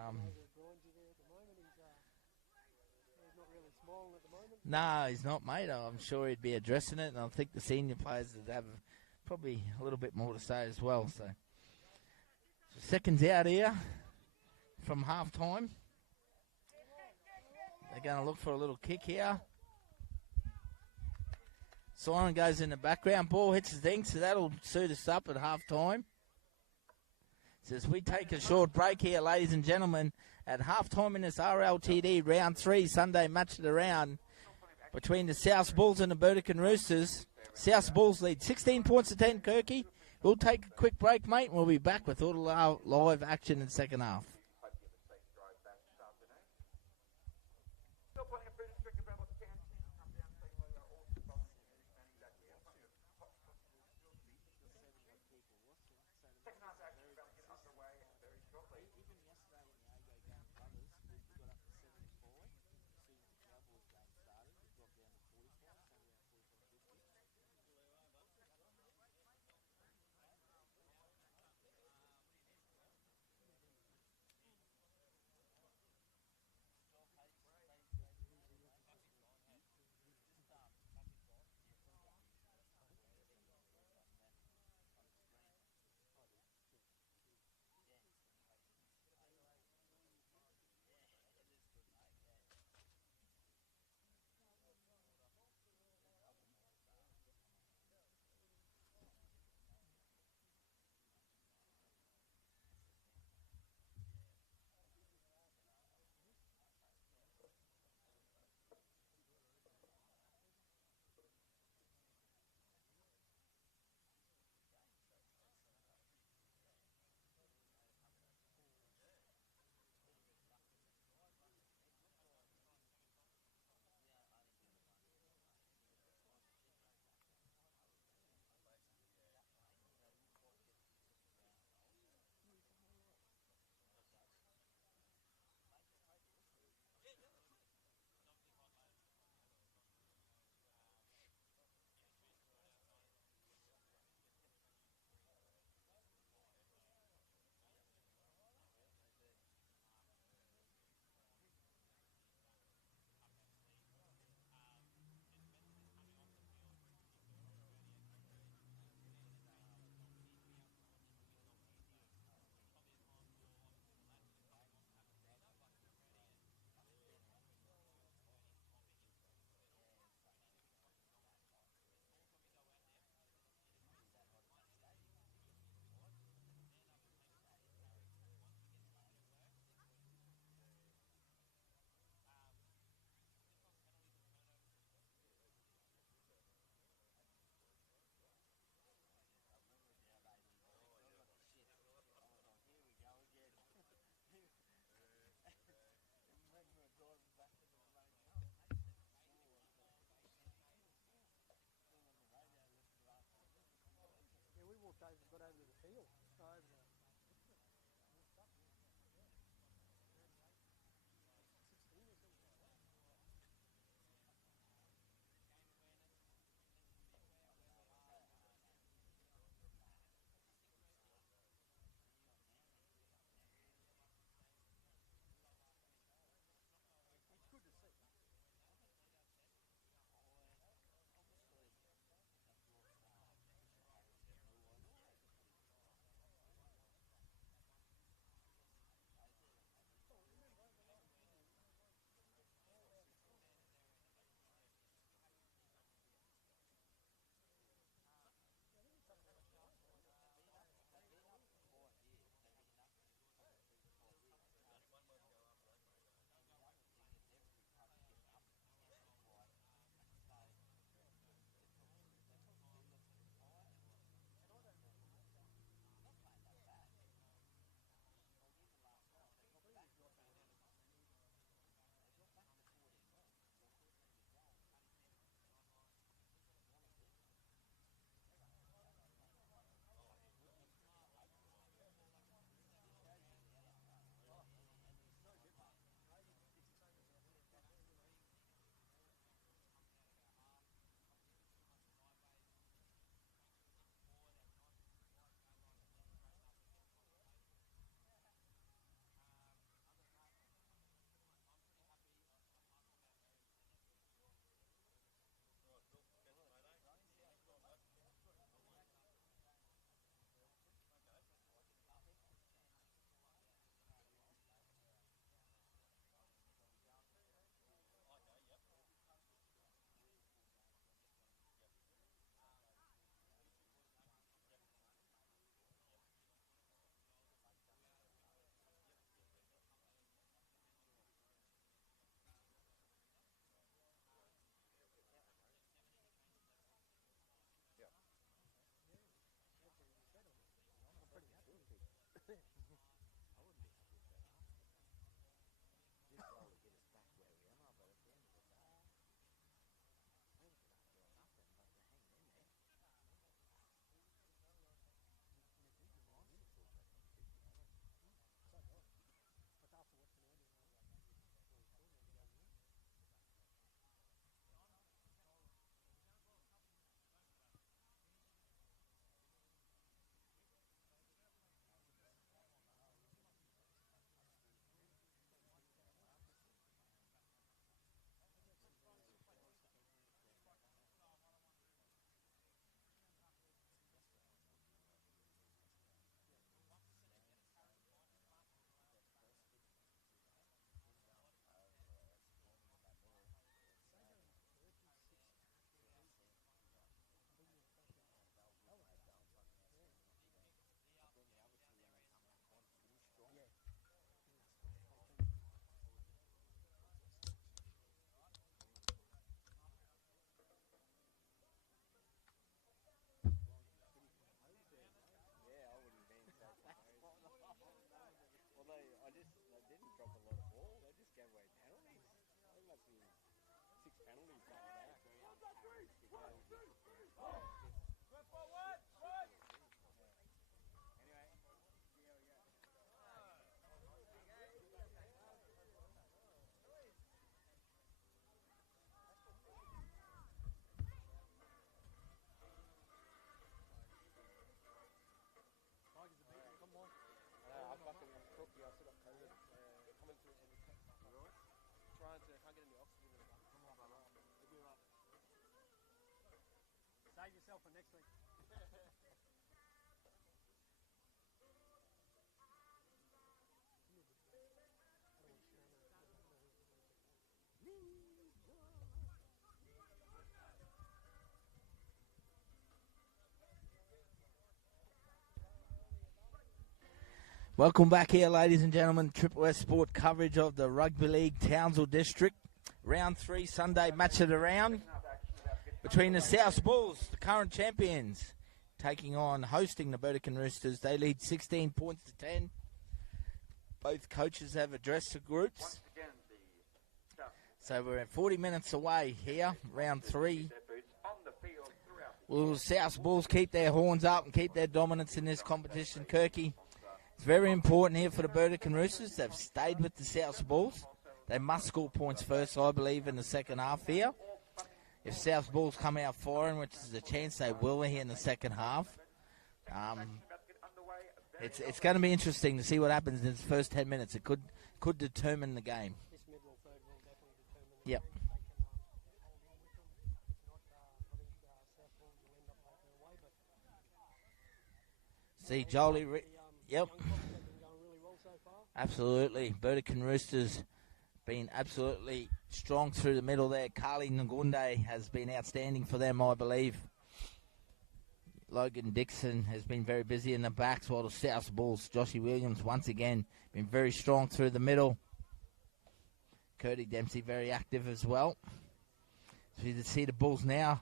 not really smiling at the moment. No, he's not, mate. I'm sure he'd be addressing it, and I think the senior players would have probably a little bit more to say as well. So seconds out here from half-time. They're going to look for a little kick here. Siren goes in the background. Ball hits the thing, so that'll suit us up at half-time. As we take a short break here, ladies and gentlemen, at half-time in this RLTD Round 3 Sunday Match of the Round between the South Bulls and the Burdekin Roosters. South Bulls lead 16 points to 10, Kirky. We'll take a quick break, mate, and we'll be back with all the live action in the second half. Save yourself for next week. Welcome back here, ladies and gentlemen. Triple S Sport coverage of the Rugby League Townsville District. Round 3 Sunday match of the round between the South Bulls, the current champions, hosting the Burdekin Roosters. They lead 16 points to 10. Both coaches have addressed the groups. So we're at 40 minutes away here, round 3. Will the South Bulls keep their horns up and keep their dominance in this competition, Kirky? It's very important here for the Burdekin Roosters. They've stayed with the South Bulls. They must score points first, I believe, in the second half here. If South Bulls come out firing, which is a chance they will here in the second half, it's going to be interesting to see what happens in the first 10 minutes. It could determine the game. Yep. See, Jolie. Yep. Absolutely. Burdekin Roosters been absolutely strong through the middle there. Carly Ngunde has been outstanding for them, I believe. Logan Dixon has been very busy in the backs, while the South Bulls, Joshy Williams, once again, been very strong through the middle. Curdy Dempsey very active as well. So you can see the Bulls now.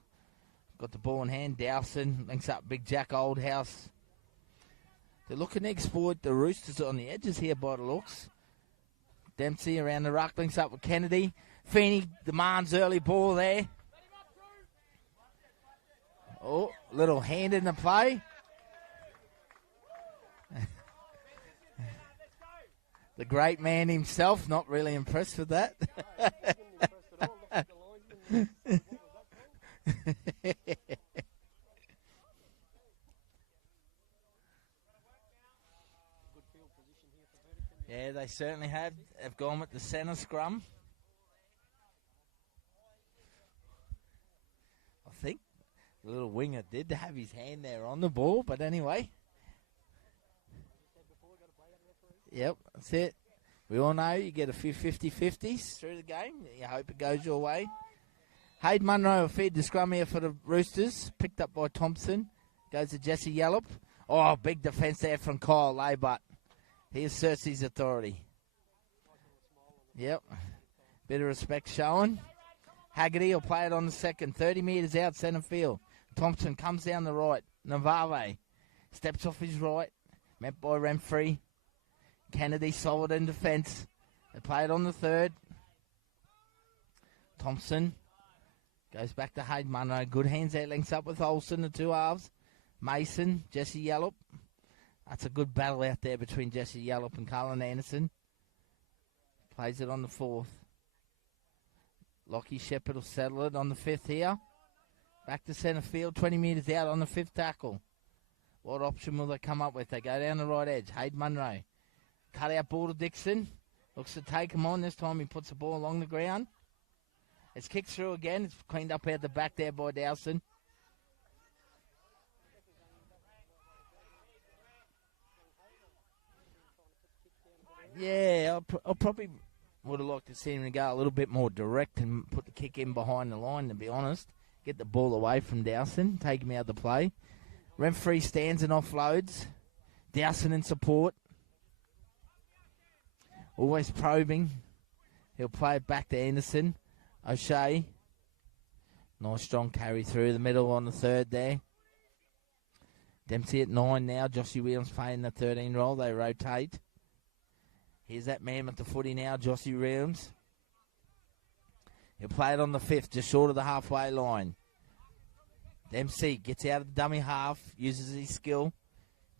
Got the ball in hand. Dowson links up Big Jack Oldhouse. They're looking to exploit the Roosters on the edges here by the looks. Dempsey around the ruck, links up with Kennedy. Feeney demands early ball there. Oh, little hand in the play. The great man himself, not really impressed with that. Yeah, they certainly have. They've gone with the centre scrum. I think the little winger did have his hand there on the ball, but anyway. Yep, that's it. We all know you get a few 50-50s through the game. You hope it goes your way. Hayden Munro will feed the scrum here for the Roosters. Picked up by Thompson. Goes to Jesse Yallop. Oh, big defence there from Kyle Laybutt. He asserts his authority. Yep. Bit of respect shown. Haggerty will play it on the second. 30 metres out centre field. Thompson comes down the right. Navave steps off his right. Met by Renfrey. Kennedy solid in defence. They play it on the third. Thompson goes back to Hayden Munro. Good hands there. Links up with Olsen, the two halves. Mason, Jesse Yallop. That's a good battle out there between Jesse Yallop and Colin Anderson. Plays it on the fourth. Lockie Shepherd will settle it on the fifth here. Back to centre field, 20 metres out on the fifth tackle. What option will they come up with? They go down the right edge. Hayden Munro. Cut out ball to Dixon. Looks to take him on. This time he puts the ball along the ground. It's kicked through again. It's cleaned up out the back there by Dowson. Yeah, I probably would have liked to see him go a little bit more direct and put the kick in behind the line, to be honest. Get the ball away from Dowson, take him out of the play. Renfrey stands and offloads. Dowson in support. Always probing. He'll play it back to Anderson. O'Shea. Nice strong carry through the middle on the third there. Dempsey at 9 now. Joshy Williams playing the 13 role. They rotate. Here's that man with the footy now, Joshy Williams. He'll play it on the 5th, just short of the halfway line. Dempsey gets out of the dummy half, uses his skill,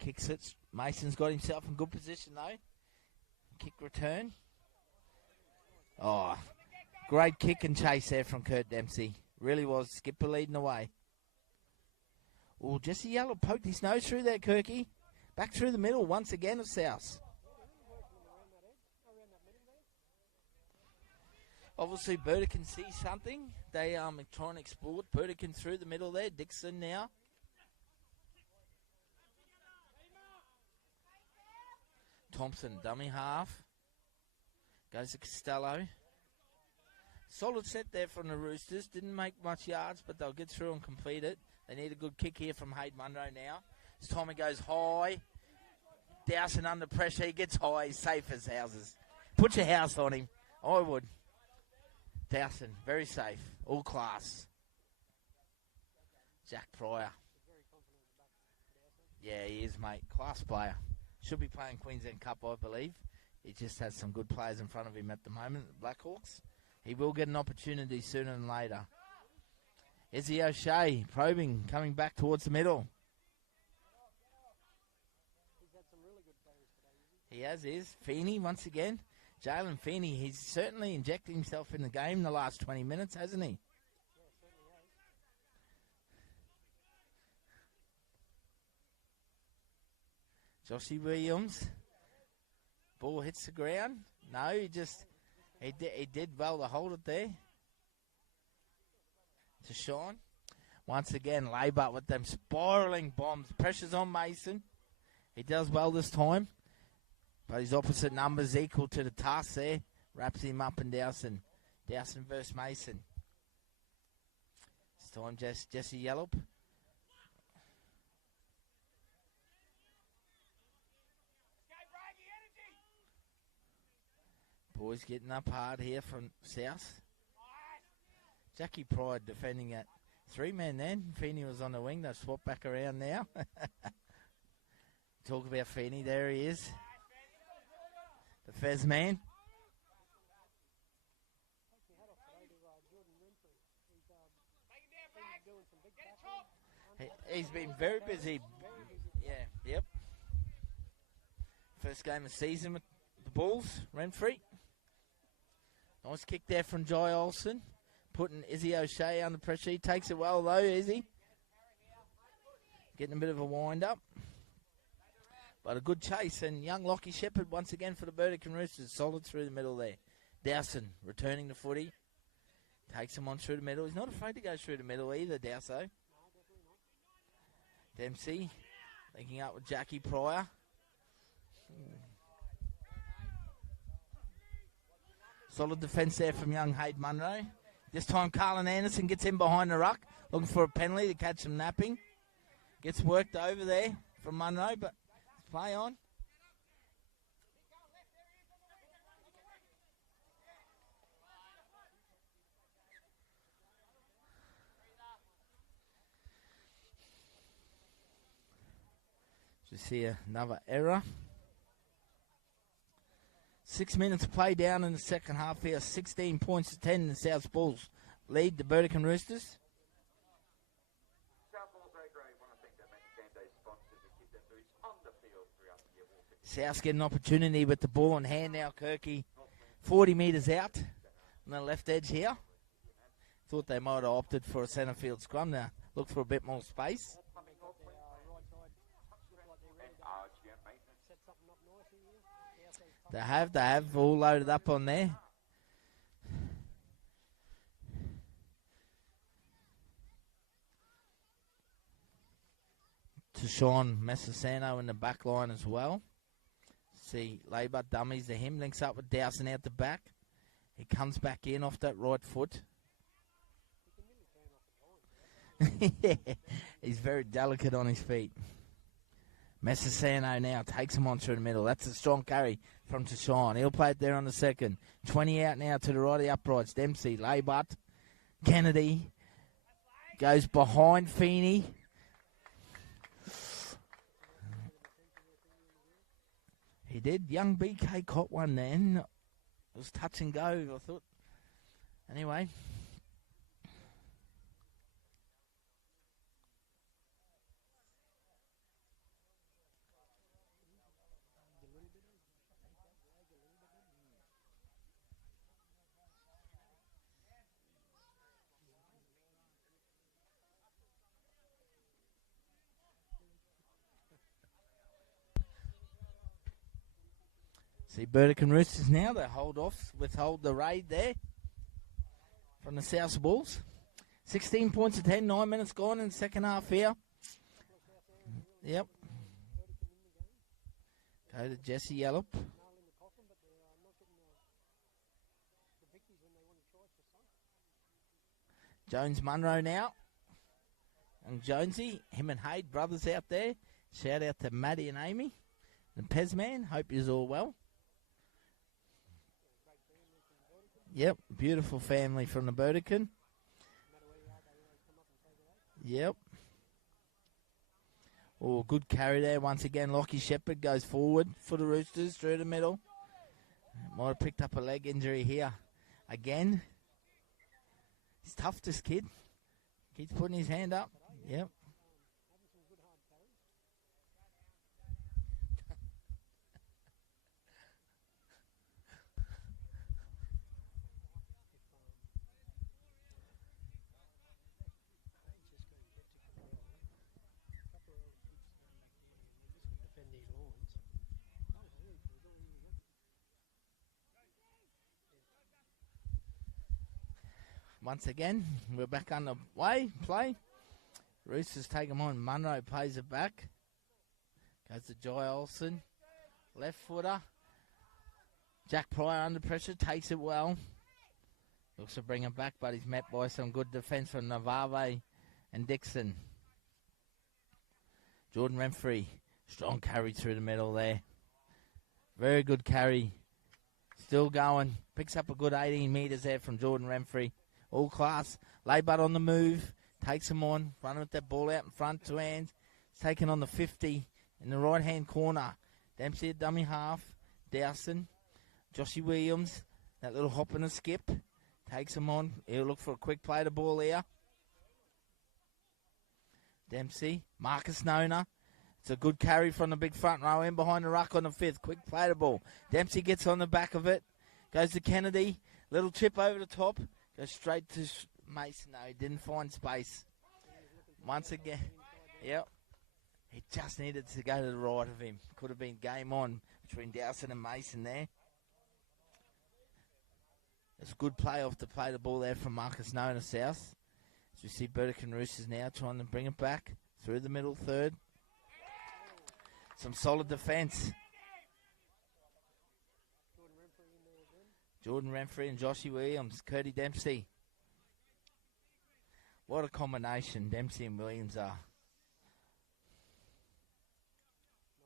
kicks it. Mason's got himself in good position, though. Kick return. Oh, great kick and chase there from Kurt Dempsey. Really was. Skipper leading the way. Oh, Jesse Yellow poked his nose through there, Kirky. Back through the middle once again of South. Obviously, Burdekin see something. They are trying to exploit. Burdekin through the middle there. Dixon now. Thompson, dummy half. Goes to Costello. Solid set there from the Roosters. Didn't make much yards, but they'll get through and complete it. They need a good kick here from Hayden Munro now. This time he goes high. Dowson under pressure. He gets high. He's safe as houses. Put your house on him. I would. Dowson, very safe. All class. Jack Pryor. Yeah, he is, mate. Class player. Should be playing Queensland Cup, I believe. He just has some good players in front of him at the moment, the Blackhawks. He will get an opportunity sooner than later. Izzy O'Shea, probing, coming back towards the middle. He has his. Feeney, once again. Jalen Feeney, he's certainly injected himself in the game the last 20 minutes, hasn't he? Joshy Williams. Ball hits the ground. No, he did well to hold it there. To Sean. Once again, Labour with them spiralling bombs. Pressure's on Mason. He does well this time. But his opposite numbers equal to the task there. Wraps him up and Dowson. Dowson versus Mason. This time Jesse Yallop. Boys getting up hard here from South. Jackie Pride defending at 3-man then. Feeney was on the wing. They've swapped back around now. Talk about Feeney. There he is. The Fez man. He's been very busy. Yeah, yep. First game of the season with the Bulls. Renfrey. Nice kick there from Jai Olsen. Putting Izzy O'Shea under pressure. He takes it well though, Izzy. Getting a bit of a wind up. But a good chase. And young Lockie Shepherd once again for the Burdekin Roosters. Solid through the middle there. Dowson returning the footy. Takes him on through the middle. He's not afraid to go through the middle either, Dowso. Dempsey linking up with Jackie Pryor. Solid defence there from young Hayden Munro. This time Carlin Anderson gets in behind the ruck. Looking for a penalty to catch him napping. Gets worked over there from Munro, but play on. Just see another error. 6 minutes play down in the second half here. 16 points to 10 in the South Bulls. Lead the Burdekin Roosters. South get an opportunity with the ball in hand now. Kirky 40 metres out on the left edge here. Thought they might have opted for a centre field scrum now. Look for a bit more space. They have all loaded up on there. To Sean Messasano in the back line as well. See Labour dummies to him, links up with Dowson out the back. He comes back in off that right foot. Yeah, he's very delicate on his feet. Messasano now takes him on through the middle. That's a strong carry from Tashawn. He'll play it there on the second. 20 out now to the right of the uprights. Dempsey, Laybut, Kennedy goes behind Feeney. He did. Young BK caught one then. It was touch and go, I thought. Anyway. See Burdekin Roosters now. They withhold the raid there. from the South Bulls. 16 points to 10, 9 minutes gone in the second half here. Yep. Go to Jesse Yallop. Jones Munro now. And Jonesy, him and Hayde, brothers out there. Shout out to Maddie and Amy. And Pezman, hope you're all well. Yep, beautiful family from the Burdekin. Yep. Oh, good carry there. Once again, Lockie Shepherd goes forward for the Roosters through the middle. Might have picked up a leg injury here again. He's tough, this kid. Keeps putting his hand up. Yep. Once again, we're back underway. Play. Roosters take him on. Munro plays it back. Goes to Jai Olsen. Left footer. Jack Pryor under pressure. Takes it well. Looks to bring it back, but he's met by some good defence from Navave and Dixon. Jordan Renfrey. Strong carry through the middle there. Very good carry. Still going. Picks up a good 18 metres there from Jordan Renfrey. All class. Laybutt on the move. Takes him on. Running with that ball out in front. 2 hands. He's taken on the 50 in the right-hand corner. Dempsey at dummy half. Dowson. Joshy Williams. That little hop and a skip. Takes him on. He'll look for a quick play to ball here. Dempsey. Marcus Nona. It's a good carry from the big front row in behind the ruck on the 5th. Quick play to ball. Dempsey gets on the back of it. Goes to Kennedy. Little chip over the top. Goes straight to Mason. No, he didn't find space. Once again. Yep. He just needed to go to the right of him. Could have been game on between Dowson and Mason there. It's a good play off the play the ball there from Marcus Nona South. As we see Burdekin Roosters now trying to bring it back through the middle third. Some solid defence. Jordan Renfrey and Joshy Williams. Curdy Dempsey. What a combination Dempsey and Williams are. 9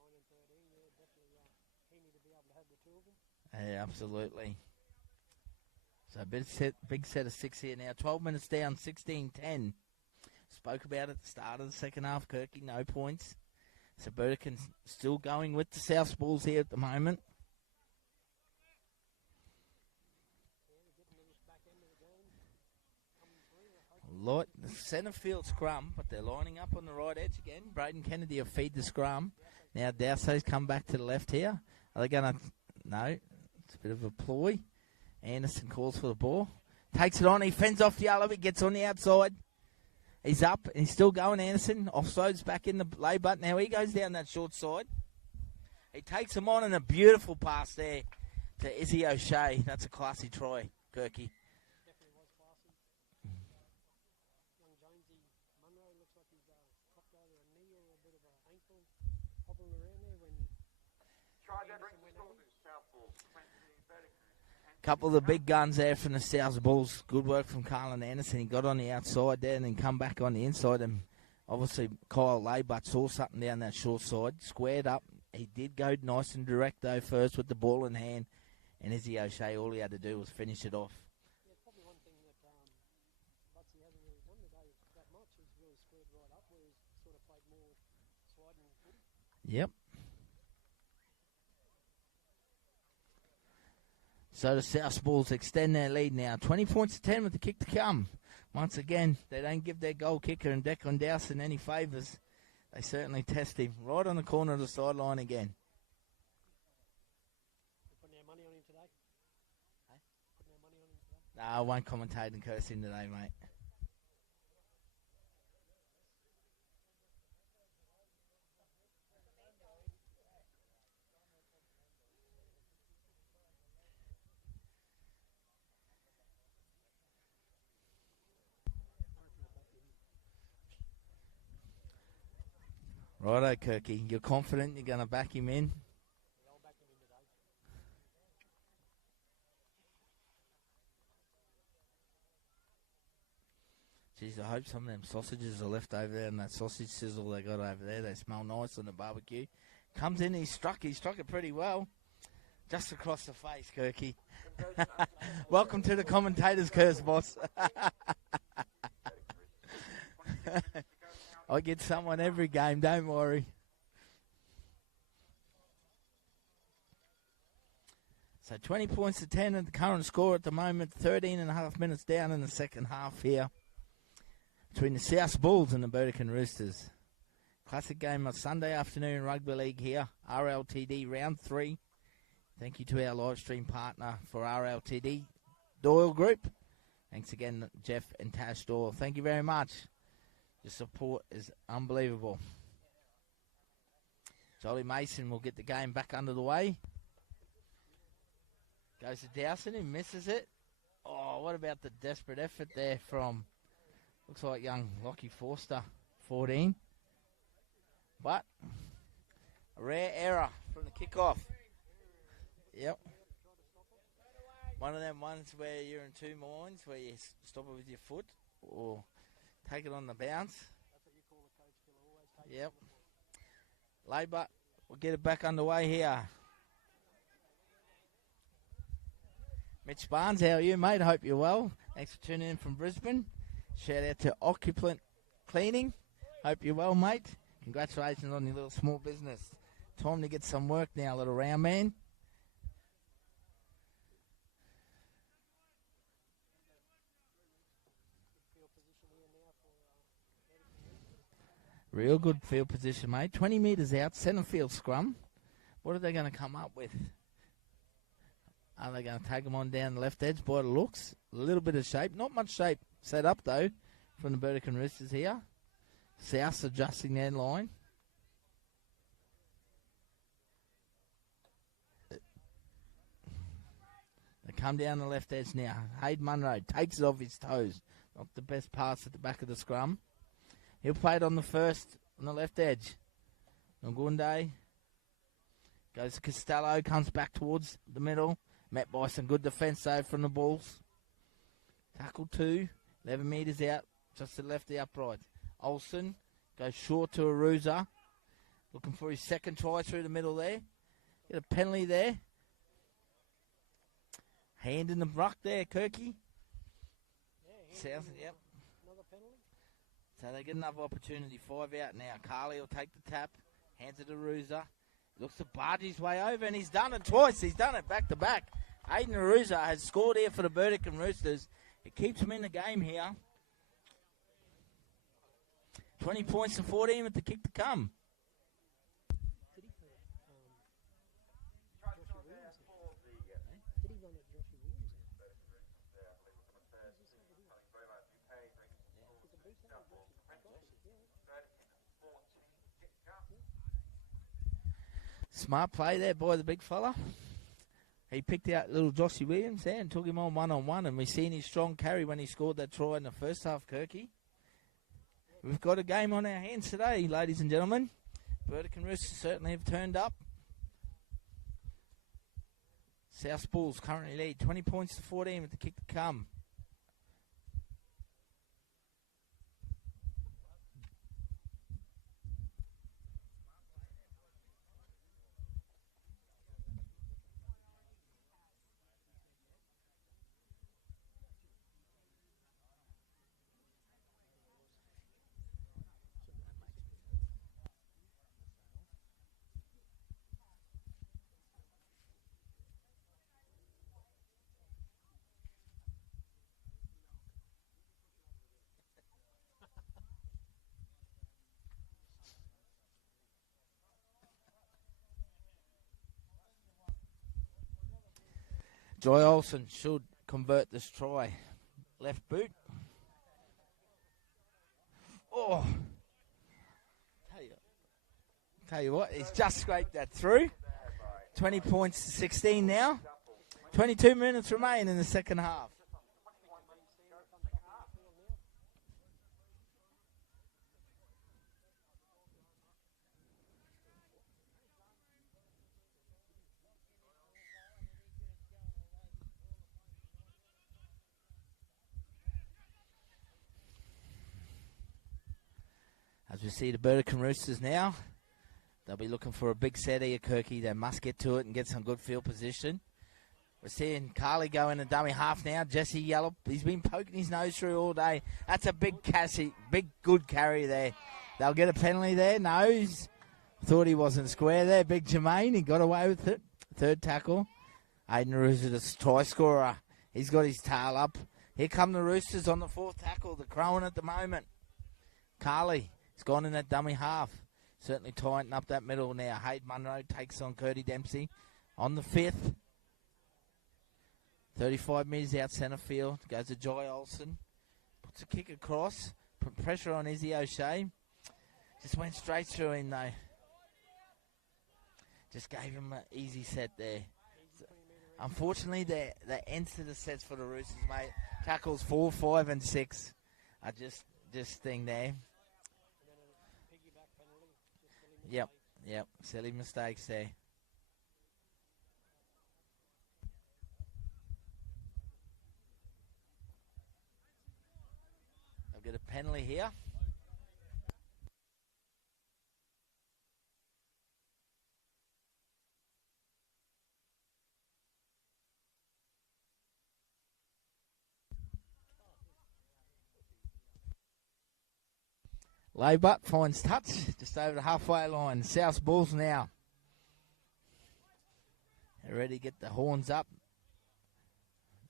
and 13, definitely he need to be able to have the two of them. Absolutely. So big set of 6 here now. 12 minutes down, 16-10. Spoke about it at the start of the second half, Kirky, no points. So Burdekin still going with the South Bulls here at the moment. The centre field scrum, but they're lining up on the right edge again. Braden Kennedy will feed the scrum. Now Dowso's come back to the left here. Are they going to... No, it's a bit of a ploy. Anderson calls for the ball. Takes it on. He fends off Yellow. He gets on the outside. He's up. And he's still going, Anderson. Offside's back in the Laybutt. Now he goes down that short side. He takes him on, and a beautiful pass there to Izzy O'Shea. That's a classy try, Kirky. Couple of the big guns there from the South Bulls. Good work from Carlin Anderson. He got on the outside there and then come back on the inside. And obviously Kyle Laybutt saw something down that short side. Squared up. He did go nice and direct though first with the ball in hand. And Izzy O'Shea, all he had to do was finish it off. Yeah, probably one thing that Butsy hasn't really done today that much is really squared right up where he's sort of played more sliding footy. Yep. So the South Bulls extend their lead now. 20 points to 10 with the kick to come. Once again, they don't give their goal kicker and Declan Dowson any favours. They certainly test him right on the corner of the sideline again. We're putting our money on him today? Hey? Putting our money on him today? No, I won't commentate and curse him today, mate. Righto, Kirky. You're confident you're going to back him in? Geez, I hope some of them sausages are left over there and that sausage sizzle they got over there. They smell nice on the barbecue. Comes in, he struck it pretty well. Just across the face, Kirky. Welcome to the commentator's curse, boss. I get someone every game, don't worry. So 20 points to 10 at the current score at the moment. 13 and a half minutes down in the second half here between the South Bulls and the Burdekin Roosters. Classic game on Sunday afternoon rugby league here. RLTD round 3. Thank you to our live stream partner for RLTD, Doyle Group. Thanks again, Jeff and Tash Doyle. Thank you very much. Your support is unbelievable. Jolly Mason will get the game back under the way. Goes to Dowson, who misses it. Oh, what about the desperate effort there from, looks like young Lockie Forster, 14. But a rare error from the kickoff. Yep. One of them ones where you're in two minds, where you stop it with your foot or take it on the bounce. That's what you call a coach killer, always take it. Yep. Labour will get it back underway here. Mitch Barnes, how are you, mate? Hope you're well. Thanks for tuning in from Brisbane. Shout out to Occupant Cleaning. Hope you're well, mate. Congratulations on your little small business. Time to get some work now, little round man. Real good field position, mate. 20 metres out, centre field scrum. What are they going to come up with? Are they going to take them on down the left edge by the looks? A little bit of shape. Not much shape set up, though, from the Burdekin Roosters here. South adjusting their line. They come down the left edge now. Hayden Munro takes it off his toes. Not the best pass at the back of the scrum. He'll play it on the first, on the left edge. Ngunde goes to Costello, comes back towards the middle. Met by some good defence, though, from the Bulls. Tackle 2, 11 metres out, just to the left of the upright. Olsen goes short to Aruza. Looking for his second try through the middle there. Get a penalty there. Hand in the ruck there, Kirky. South, yep. Another penalty. So they get another opportunity. 5 out now. Carly will take the tap. Hands it to Aruza. Looks to barge his way over, and he's done it twice. He's done it back to back. Aiden Aruza has scored here for the Burdekin Roosters. It keeps him in the game here. 20 points to 14 with the kick to come. Did he run at Joshy Williams? Smart play there by the big fella. He picked out little Joshy Williams there and took him on one-on-one, and we've seen his strong carry when he scored that try in the first half, Kirky. We've got a game on our hands today, ladies and gentlemen. Burdekin Roosters certainly have turned up. South Bulls currently lead 20 points to 14 with the kick to come. Joy Olsen should convert this try. Left boot. Oh. Tell you what, he's just scraped that through. 20 points to 16 now. 22 minutes remain in the second half. you see the Burdekin Roosters now. They'll be looking for a big set here, Kirky. They must get to it and get some good field position. We're seeing Carly go in a dummy half now. Jesse Yallop, he's been poking his nose through all day. That's a big good carry there. They'll get a penalty there. No, thought he wasn't square there. Big Jermaine, he got away with it. Third tackle. Aiden Rooster, the try scorer. He's got his tail up. Here come the Roosters on the fourth tackle. They're crowing at the moment. Carly has gone in that dummy half. Certainly tighten up that middle now. Hayden Munro takes on Curdy Dempsey on the fifth. 35 metres out centre field. Goes to Joy Olsen. Puts a kick across. Put pressure on Izzy O'Shea. Just went straight through him though. Just gave him an easy set there. Unfortunately, the ends to the sets for the Roosters, mate. Tackles 4, 5 and 6 are just thing there. Yep. Silly mistakes there. They'll get a penalty here. Laybutt finds touch just over the halfway line. South Bulls now. They're ready to get the horns up.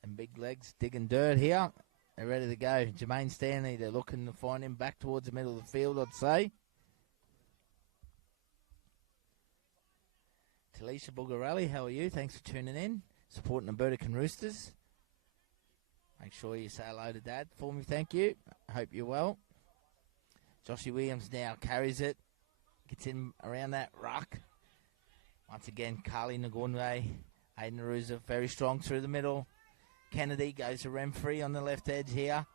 And big legs digging dirt here. They're ready to go. Jermaine Stanley, they're looking to find him back towards the middle of the field, I'd say. Talisha Bulgarelli, how are you? Thanks for tuning in. Supporting the Burdekin Roosters. Make sure you say hello to Dad for me, thank you. Hope you're well. Joshy Williams now carries it. Gets in around that ruck. Once again, Carly Nagunwe. Aiden Aruza very strong through the middle. Kennedy goes to Remfrey on the left edge here.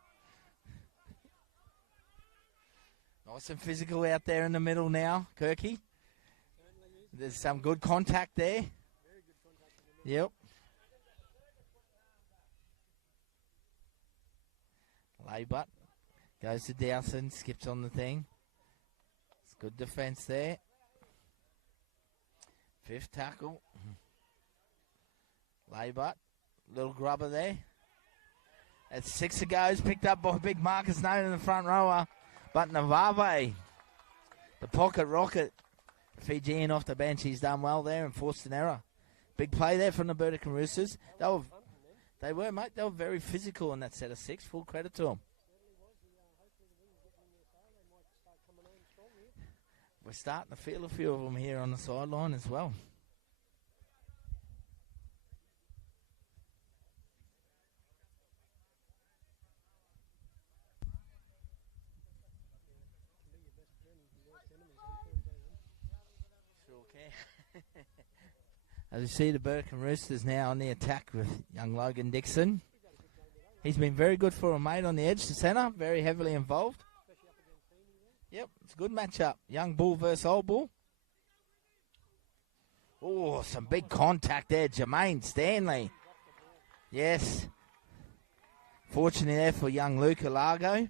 Nice and physical out there in the middle now, Kirky. There's some good contact there. Yep. Laybutt. Goes to Dowson, skips on the thing. It's good defence there. Fifth tackle. Laybutt, little grubber there. That's 6 goes, picked up by big Marcus Nolan in the front rower. But Navave, the pocket rocket, Fijian off the bench, he's done well there and forced an error. Big play there from the Burdekin Roosters. They were, mate. They were very physical in that set of 6. Full credit to them. We're starting to feel a few of them here on the sideline as well. Sure can. As you see, the Burdekin Roosters now on the attack with young Logan Dixon. He's been very good for a mate on the edge to centre, very heavily involved. Yep, it's a good matchup. Young bull versus old bull. Oh, some big contact there. Jermaine Stanley. Yes. Fortunately there for young Luca Largo.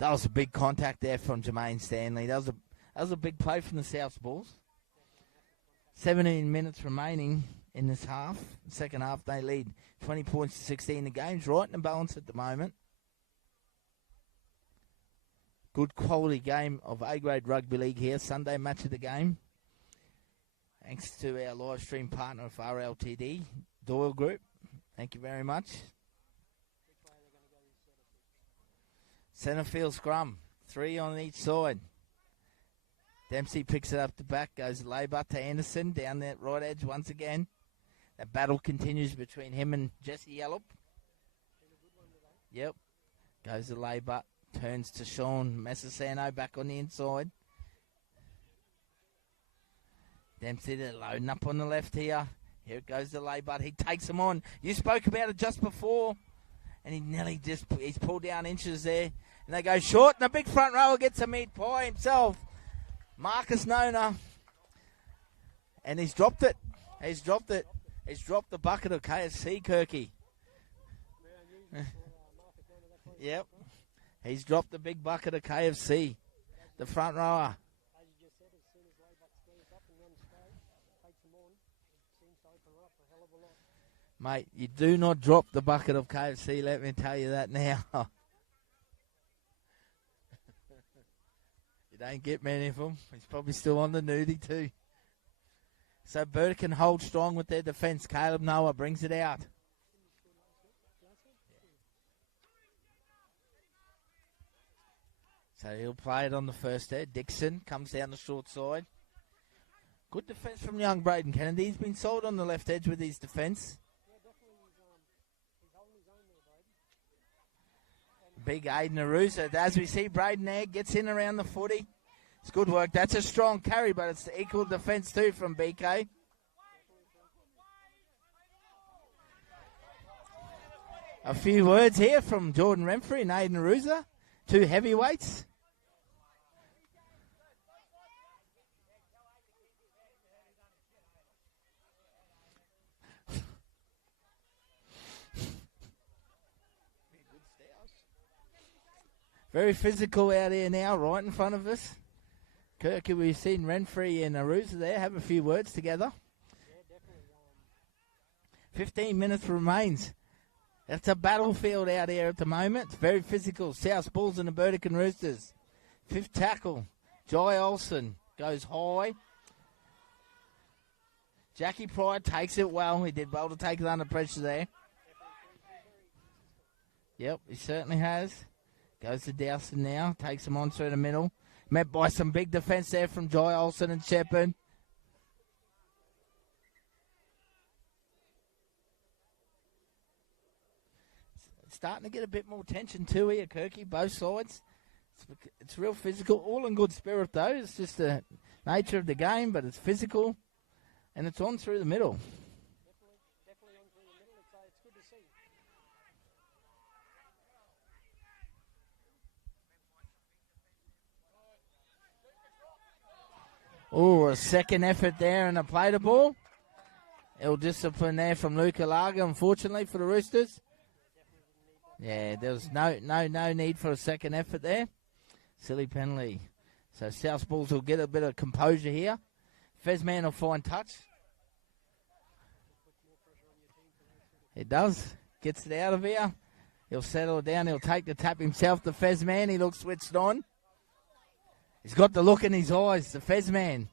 That was a big contact there from Jermaine Stanley. That was a big play from the South Bulls. 17 minutes remaining in this half. Second half, they lead 20 points to 16. The game's right in the balance at the moment. Good quality game of A-grade rugby league here. Sunday match of the game. Thanks to our live stream partner of RLTD, Doyle Group. Thank you very much. Centre field scrum. 3 on each side. Dempsey picks it up the back. Goes Laybutt to Anderson. Down that right edge once again. That battle continues between him and Jesse Yallop. Yep. Goes to Laybutt. Turns to Sean Messasano back on the inside. Dempsey, they're loading up on the left here. Here it goes to Laybutt. He takes him on. You spoke about it just before. And he nearly he's pulled down inches there. And they go short. And the big front rower gets a meat pie himself. Marcus Nona. And he's dropped it. He's dropped the bucket of KFC, Kirky. Yep. He's dropped the big bucket of KFC. the front rower. As you just said, as soon as Laybuck squares up and runs straight, takes them on, it seems to open her up a hell of a lot. Mate, you do not drop the bucket of KFC, let me tell you that now. You don't get many of them. He's probably still on the nudie too. So Burdekin holds strong with their defence. Caleb Noah brings it out. So he'll play it on the first there. Dixon comes down the short side. Good defence from young Braden Kennedy. He's been sold on the left edge with his defence. Big Aiden Arusa. As we see, Braden there gets in around the footy. It's good work. That's a strong carry, but it's equal defence too from BK. A few words here from Jordan Renfrey and Aiden Arusa. Two heavyweights. Very physical out here now, right in front of us. Kirky, we've seen Renfrey and Arusa there have a few words together. Yeah, definitely. 15 minutes remains. It's a battlefield out here at the moment. It's very physical. South Bulls and the Burdekin Roosters. Fifth tackle. Jai Olsen goes high. Jackie Pryor takes it well. He did well to take it under pressure there. Yep, he certainly has. Goes to Dowson now. Takes him on through the middle. Met by some big defence there from Jai Olsen and Shepard. Starting to get a bit more tension too here, Kirky, both sides. It's real physical, all in good spirit though. It's just the nature of the game, but it's physical, and it's on through the middle. Definitely on through the middle. It's good to see. Oh, a second effort there and a play the ball. Ill discipline there from Luca Lager, unfortunately, for the Roosters. Yeah, there was no need for a second effort there. Silly penalty. So South Bulls will get a bit of composure here. Fezman will find touch. It does. Gets it out of here. He'll settle it down. He'll take the tap himself, the Fezman. He looks switched on. He's got the look in his eyes, the Fezman.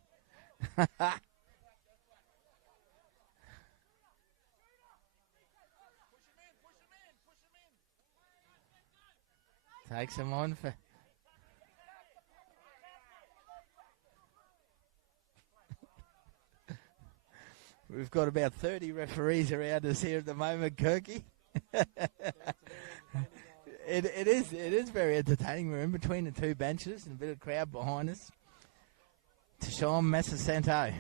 Takes him on for... We've got about 30 referees around us here at the moment, Kirky. It is very entertaining. We're in between the two benches and a bit of crowd behind us. Tashawn Messasanto.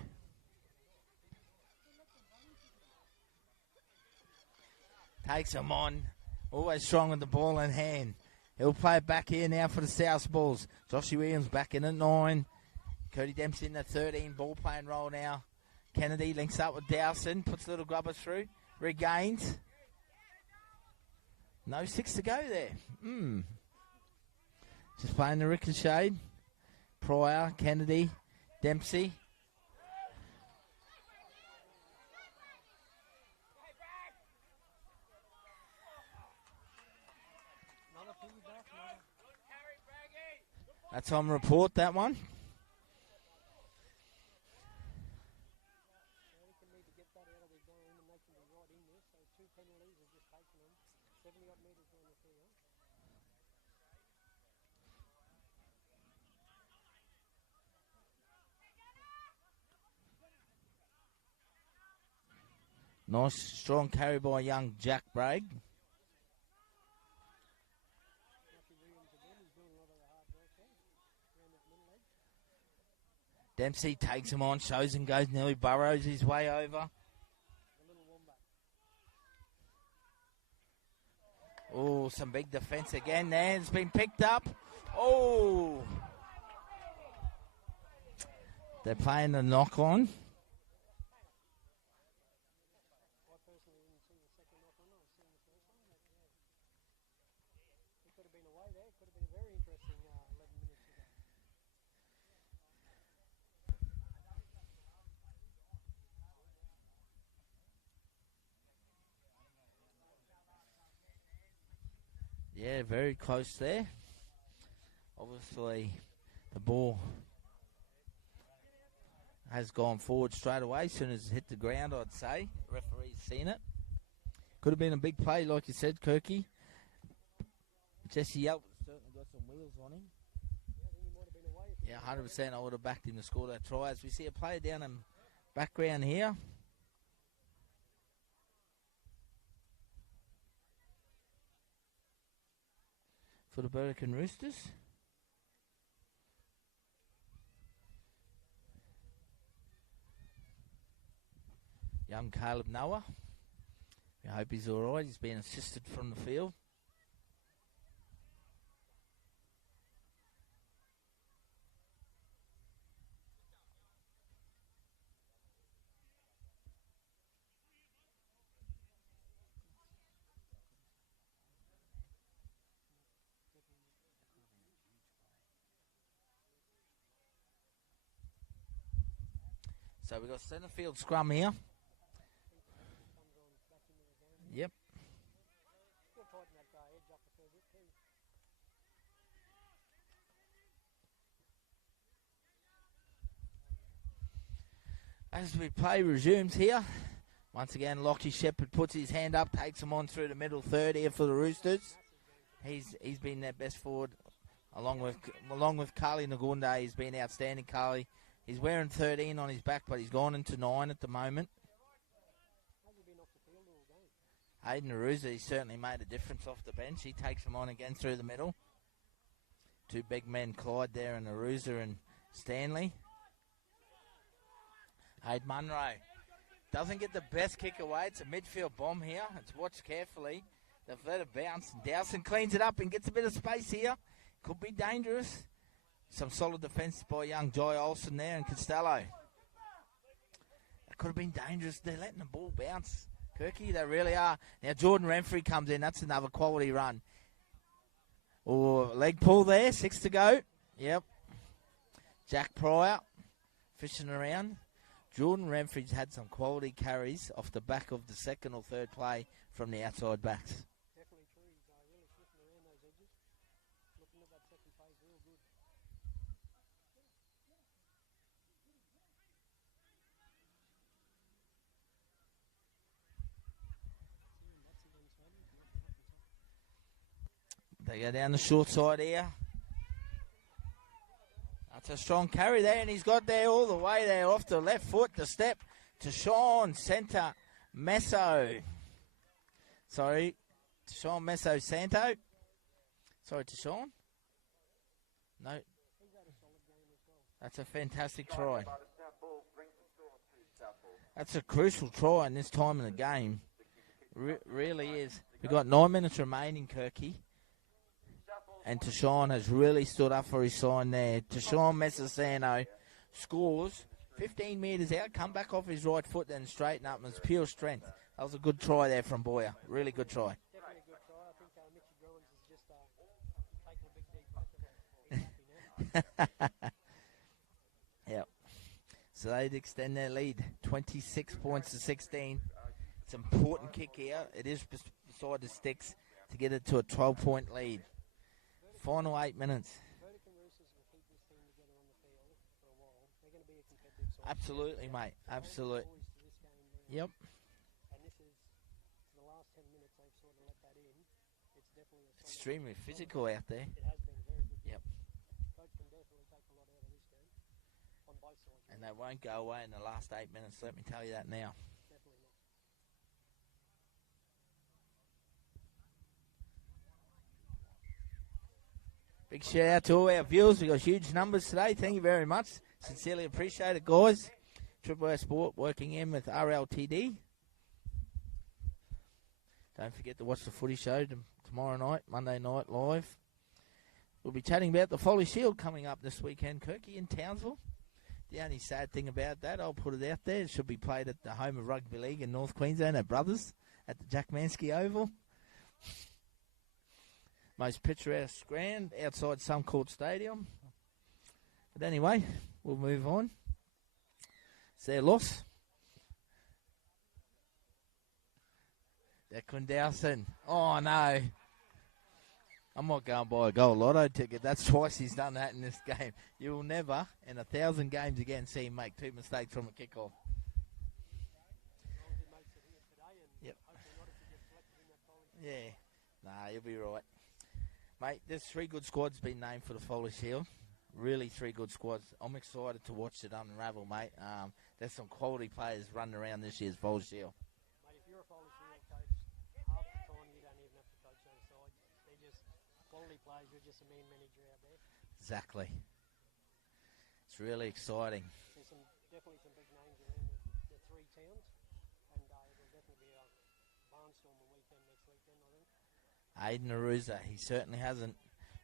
Takes him on. Always strong with the ball in hand. He'll play it back here now for the South Bulls. Joshy Williams back in at 9. Cody Dempsey in the 13 ball playing role now. Kennedy links up with Dowson. Puts little grubber through. Regains. No 6 to go there. Just playing the ricochet. Pryor, Kennedy, Dempsey. That's on report, that one. Nice, strong carry by young Jack Bragg. Dempsey takes him on, shows and goes, nearly burrows his way over. Oh, some big defence again there. It's been picked up. Oh! They're playing the knock on. Yeah, very close there. Obviously, the ball has gone forward straight away as soon as it hit the ground, I'd say. The referee's seen it. Could have been a big play, like you said, Kirky. Jesse Yelp certainly got some wheels on him. Yeah, 100%. I would have backed him to score that try. As we see a player down in background here. For the Burdekin Roosters. Young Caleb Noah. We hope he's alright. He's being assisted from the field. So we've got centre field scrum here. Yep. As we play resumes here, once again Lockie Shepherd puts his hand up, takes him on through the middle third here for the Roosters. He's been their best forward, along with Carly Nagunda. He's been outstanding, Carly. He's wearing 13 on his back, but he's gone into 9 at the moment. Hayden Aruza, he certainly made a difference off the bench. He takes him on again through the middle. Two big men, Clyde there, and Aruza and Stanley. Hayden Munro doesn't get the best kick away. It's a midfield bomb here. It's watched carefully. They've let it bounce. And Dowson cleans it up and gets a bit of space here. Could be dangerous. Some solid defence by young Jai Olsen there and Costello. It could have been dangerous. They're letting the ball bounce. Kirky, they really are. Now Jordan Renfrey comes in. That's another quality run. Oh, leg pull there. 6 to go. Yep. Jack Pryor fishing around. Jordan Renfrey's had some quality carries off the back of the second or third play from the outside backs. Definitely true. He's really flipping around those edges. Looking at that second phase real good. They go down the short side here. That's a strong carry there, and he's got there all the way there off the left foot, the step to Sean, centre, Meso. Sorry, Sean Meso Santo. Sorry to Sean. No. That's a fantastic try. That's a crucial try in this time of the game. Really is. We've got 9 minutes remaining, Kirky. And Tashawn has really stood up for his sign there. Tashawn Messasano scores 15 metres out, come back off his right foot, then straighten up. And it's pure strength. That was a good try there from Boyer. Really good try. Definitely a good try. I think Mitchell Grewins is just taking a big deep breath of happy now. Yep. So they'd extend their lead. 26 points to 16. It's an important kick here. It is beside the sticks to get it to a 12-point lead. Final 8 minutes. Burdekin Roosters will keep this team together on the field for a while. They're going to be a competitive side. Absolutely, mate. Absolutely. Yep. And this is, for the last 10 minutes, they've sort of let that in. It's definitely a Extremely physical out there. It has been very good. Yep. Coach can definitely take a lot out of this game on both sides. And they won't go away in the last 8 minutes, let me tell you that now. Definitely not. Big shout out to all our viewers. We've got huge numbers today. Thank you very much. Sincerely appreciate it, guys. Triple A Sport working in with RLTD. Don't forget to watch the footy show tomorrow night, Monday night, live. We'll be chatting about the Folly Shield coming up this weekend, Kirky, in Townsville. The only sad thing about that, I'll put it out there, it should be played at the home of Rugby League in North Queensland at Brothers at the Jack Mansky Oval. Most picturesque ground outside Suncourt Stadium. But anyway, we'll move on. It's their loss. Declan Dowson. Oh, no. I might go and buy a gold lotto ticket. That's twice he's done that in this game. You will never, in 1,000 games again, see him make 2 mistakes from a kickoff. Yep. Yeah. Nah, you'll be right. Mate, there's 3 good squads been named for the Foley Shield. Really 3 good squads. I'm excited to watch it unravel, mate. There's some quality players running around this year's Foley Shield. Mate, if you're a Foley Shield coach, half the time you don't even have to coach those sides. They're just quality players. You're just a mean manager out there. Exactly. It's really exciting. There's definitely some big names around the 3 towns, and it'll definitely be a barnstorming weekend next weekend, I think. Aiden Aruza, he certainly hasn't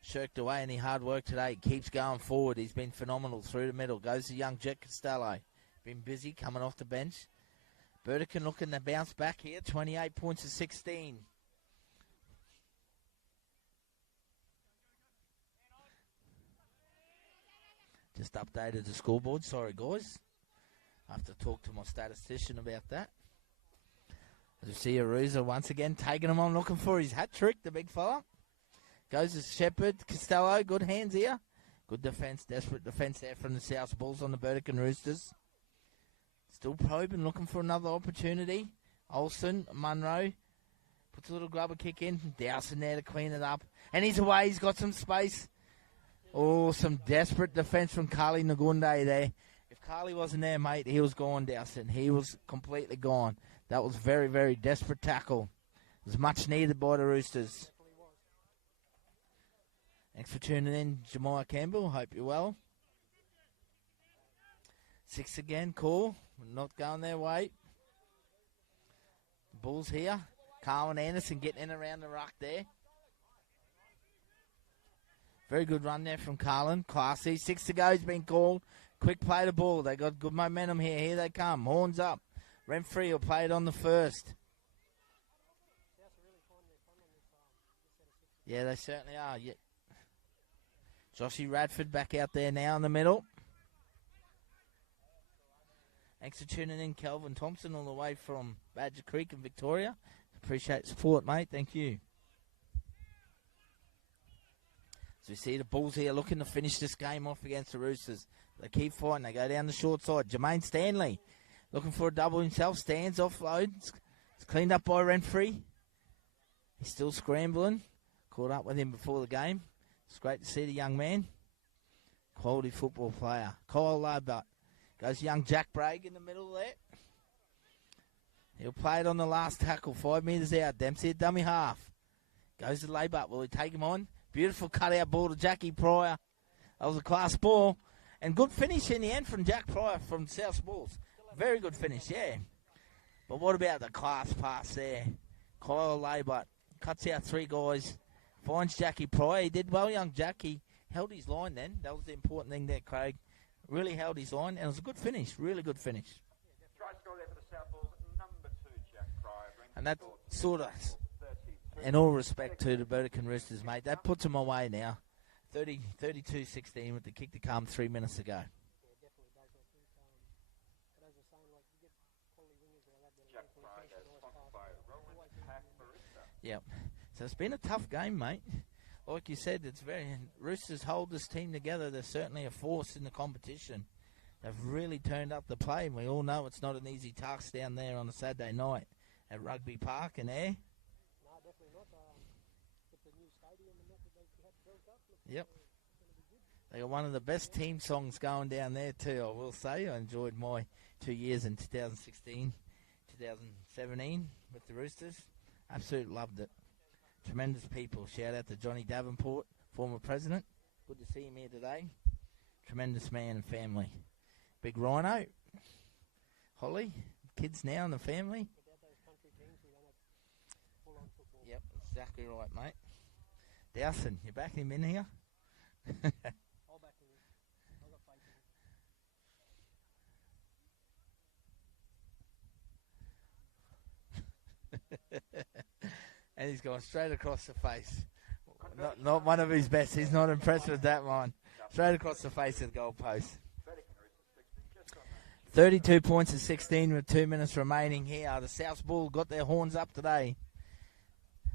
shirked away any hard work today. Keeps going forward. He's been phenomenal through the middle. Goes to young Jet Costello. Been busy coming off the bench. Burdekin looking to bounce back here. 28 points to 16. Just updated the scoreboard. Sorry, guys. I have to talk to my statistician about that. As you see, Aruza once again taking him on, looking for his hat trick, the big fella. Goes to Shepherd. Costello, good hands here. Good defence, desperate defence there from the South Bulls on the Burdekin Roosters. Still probing, looking for another opportunity. Olsen, Munro, puts a little grubber kick in. Dowson there to clean it up. And he's away, he's got some space. Oh, some desperate defence from Carly Nagunde there. If Carly wasn't there, mate, he was gone, Dowson. He was completely gone. That was very, very desperate tackle. It was much needed by the Roosters. Thanks for tuning in, Jemiah Campbell. Hope you're well. 6 again, cool. Not going their way. The Bulls here. Carlin Anderson getting in around the ruck there. Very good run there from Carlin. Classy. 6 to go. He's been called. Quick play the ball. They got good momentum here. Here they come. Horns up. Renfrey will play it on the first. Yeah, they certainly are. Yeah. Joshy Radford back out there now in the middle. Thanks for tuning in, Kelvin Thompson, all the way from Badger Creek in Victoria. Appreciate the support, mate. Thank you. So we see the Bulls here looking to finish this game off against the Roosters. They keep fighting. They go down the short side. Jermaine Stanley looking for a double himself. Stands offloads. It's cleaned up by Renfrey. He's still scrambling. Caught up with him before the game. It's great to see the young man. Quality football player. Kyle Lobart. Goes young Jack Bragg in the middle there. He'll play it on the last tackle. 5 metres out. Dempsey at dummy half. Goes to Lobart. Will he take him on? Beautiful cutout ball to Jackie Pryor. That was a class ball. And good finish in the end from Jack Pryor from South Bulls. Very good finish, yeah. But what about the class pass there? Kyle Lobart cuts out 3 guys. Finds Jackie Pryor. He did well, young Jackie. Held his line then. That was the important thing there, Craig. Really held his line, and it was a good finish. Really good finish. Try score there for the South Bulls, number 2, Jack Pryor. And that sort of, in all respect to the Burdekin Roosters, mate, that puts them away now. 32-16 with the kick to come 3 minutes ago. Jack Pryor is sponsored by Rowan Pack Barista. Yep. So it's been a tough game, mate. Like you said, Roosters hold this team together. They're certainly a force in the competition. They've really turned up the play, and we all know it's not an easy task down there on a Saturday night at Rugby Park and there. No, definitely not. With the new stadium and that they had built up. Yep. They got one of the best team songs going down there too, I will say. I enjoyed my 2 years in 2016, 2017 with the Roosters. Absolutely loved it. Tremendous people. Shout out to Johnny Davenport, former president. Good to see him here today. Tremendous man and family. Big Rhino. Holly. Kids now in the family. Without those country teams, we don't have full-on football. Yep, exactly right, mate. Dowson, you back him in here? I'll back him in. I've got faith in him. And he's gone straight across the face. Not one of his best. He's not impressed with that one. Straight across the face of the goal post. 32 points to 16 with 2 minutes remaining here. The South Bull got their horns up today.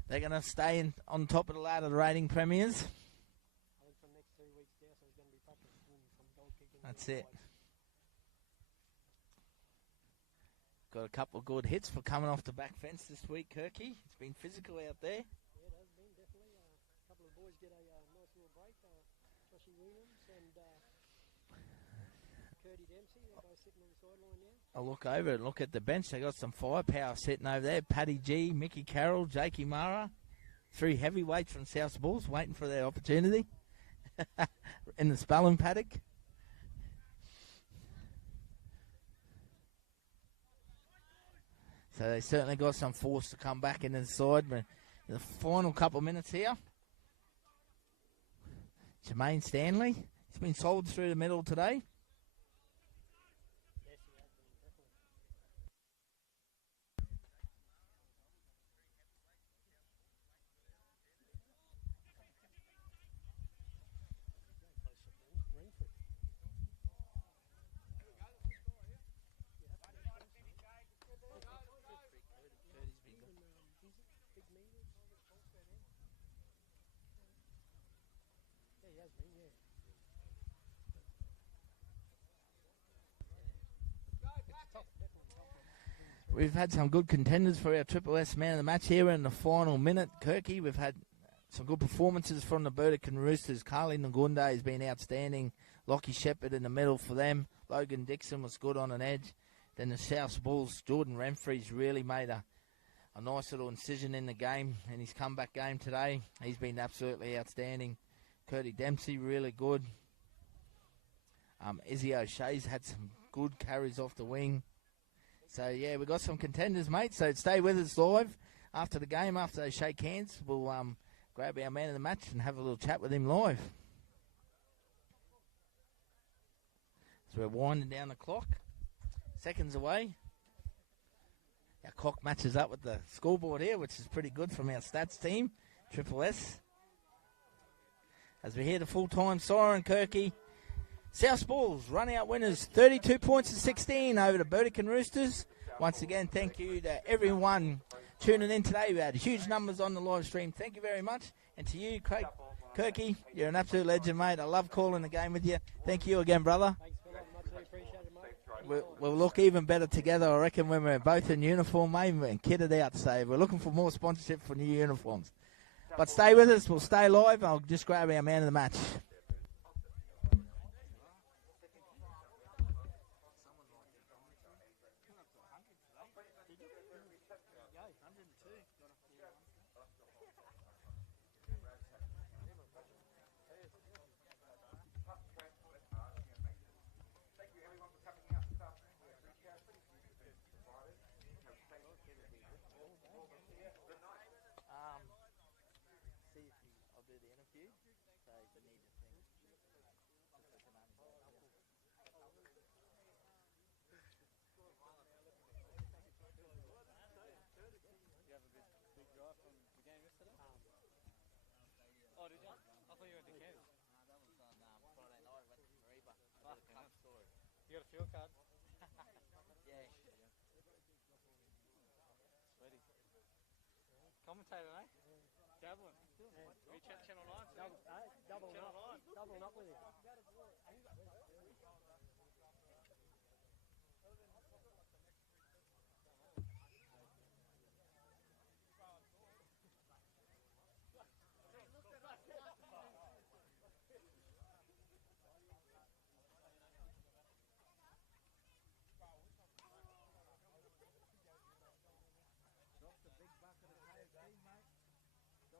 They're going to stay on top of the ladder, the rating premiers. I think for the next 3 weeks, Dowson's going to be practicing some goal kicking. That's it. Got a couple of good hits for coming off the back fence this week, Kirky. It's been physical out there. Yeah, it has been, definitely. A couple of boys get a nice little break. Joshy Williams and Curdy Dempsey, they're both sitting on the sideline now. I'll look over and look at the bench. They got some firepower sitting over there. Paddy G, Mickey Carroll, Jakey Mara. 3 heavyweights from South Bulls waiting for their opportunity in the spelling paddock. So they certainly got some force to come back in the side. But in the final couple of minutes here, Jermaine Stanley, he's been solid through the middle today. Yes, he has been, definitely. We've had some good contenders for our Triple S Man of the Match here in the final minute, Kirky. We've had some good performances from the Burdekin Roosters. Carly Ngunda has been outstanding. Lockie Shepherd in the middle for them. Logan Dixon was good on an edge. Then the South Bulls, Jordan Renfrey's really made a nice little incision in the game in his comeback game today. He's been absolutely outstanding. Curdy Dempsey, really good. Izzy O'Shea's had some good carries off the wing. So, yeah, we've got some contenders, mate. So stay with us live after the game. After they shake hands, we'll grab our man of the match and have a little chat with him live. So we're winding down the clock. Seconds away. Our clock matches up with the scoreboard here, which is pretty good from our stats team, Triple S. As we hear the full-time siren, Kirky. South Bulls run out winners 32 points to 16 over the Burdekin Roosters. Once again, thank you to everyone tuning in today. We had huge numbers on the live stream. Thank you very much. And to you, Craig Kirky, you're an absolute legend, mate. I love calling the game with you. Thank you again, brother. Thanks, Philip. Much appreciated, mate. We'll look even better together, I reckon, when we're both in uniform, mate, and kitted out. So we're looking for more sponsorship for new uniforms. But stay with us. We'll stay live. I'll just grab our man of the match. You got a fuel card? Yeah. Sweaty. Commentator, eh? Javelin. Are you Channel 9? Doubling up with him.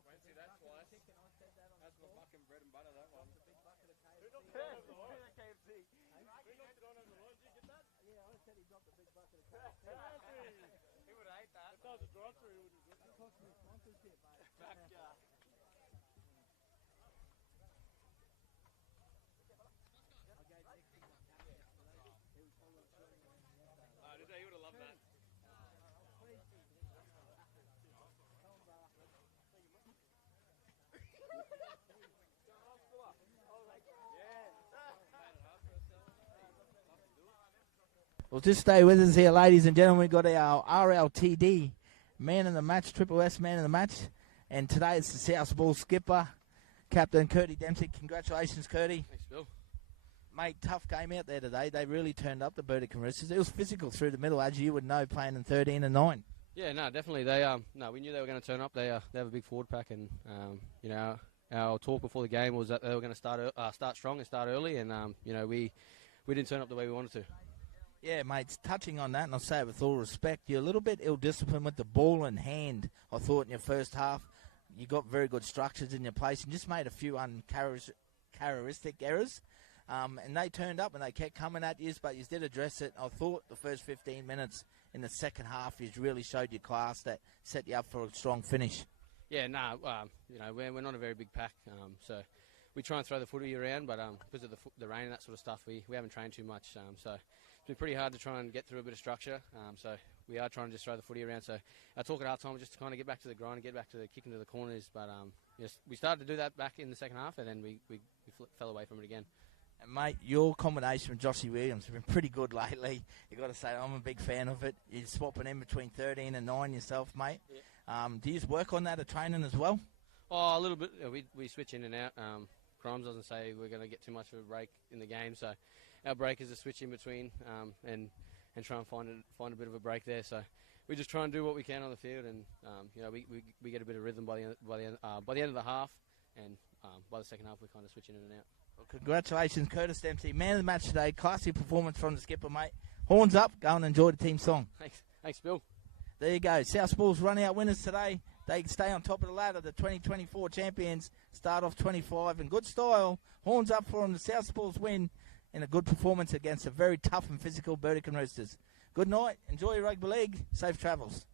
Won't see that twice. That's my fucking bread and butter, that one. Who knocked it on over the line? KFC. Who knocked it on over the line? Did you get that? Yeah, I said he dropped a big bucket of He would have ate that. If that was a drive-through, he would have got that. cost me sponsorship, mate. Back, he would have loved that. Well, just stay with us here, ladies and gentlemen. We've got our RLTD man of the match, Triple S man of the match. And today it's the South Ball skipper, Captain Curdy Dempsey. Congratulations, Curdy. Thanks, Bill. Mate, tough game out there today. They really turned up the Burdekin Roosters. It was physical through the middle, as you would know, playing in 13 and 9. Yeah, no, definitely. We knew they were going to turn up. They have a big forward pack, and our talk before the game was that they were going to start strong and start early, and we didn't turn up the way we wanted to. Yeah, mate, touching on that, and I'll say it with all respect, you're a little bit ill-disciplined with the ball in hand, I thought, in your first half. You got very good structures in your place and just made a few uncharacteristic errors. And they turned up and they kept coming at you, but you did address it. I thought the first 15 minutes in the second half, you really showed your class that set you up for a strong finish. Yeah, we're not a very big pack, so we try and throw the footy around, but because of the rain and that sort of stuff, we haven't trained too much, so it's been pretty hard to try and get through a bit of structure, so we are trying to just throw the footy around. So our talk at half time was just to kind of get back to the grind and get back to the kicking to the corners, but yes, we started to do that back in the second half, and then we fell away from it again. And mate, your combination with Joshy Williams has been pretty good lately. You've got to say, I'm a big fan of it. You're swapping in between 13 and 9 yourself, mate. Yeah. Do you just work on that at training as well? Oh, a little bit. We switch in and out. Crimes doesn't say we're going to get too much of a break in the game, so our break is a switch in between and try and find a bit of a break there. So we just try and do what we can on the field, and we get a bit of rhythm by the end of the half, and by the second half we kind of switch in and out. Well, congratulations, Curtis Dempsey. Man of the match today. Classy performance from the skipper, mate. Horns up. Go and enjoy the team song. Thanks, Bill. There you go. South Bulls run out winners today. They stay on top of the ladder. The 2024 champions start off 25 in good style. Horns up for them. The South Bulls win in a good performance against a very tough and physical Burdekin Roosters. Good night. Enjoy your rugby league. Safe travels.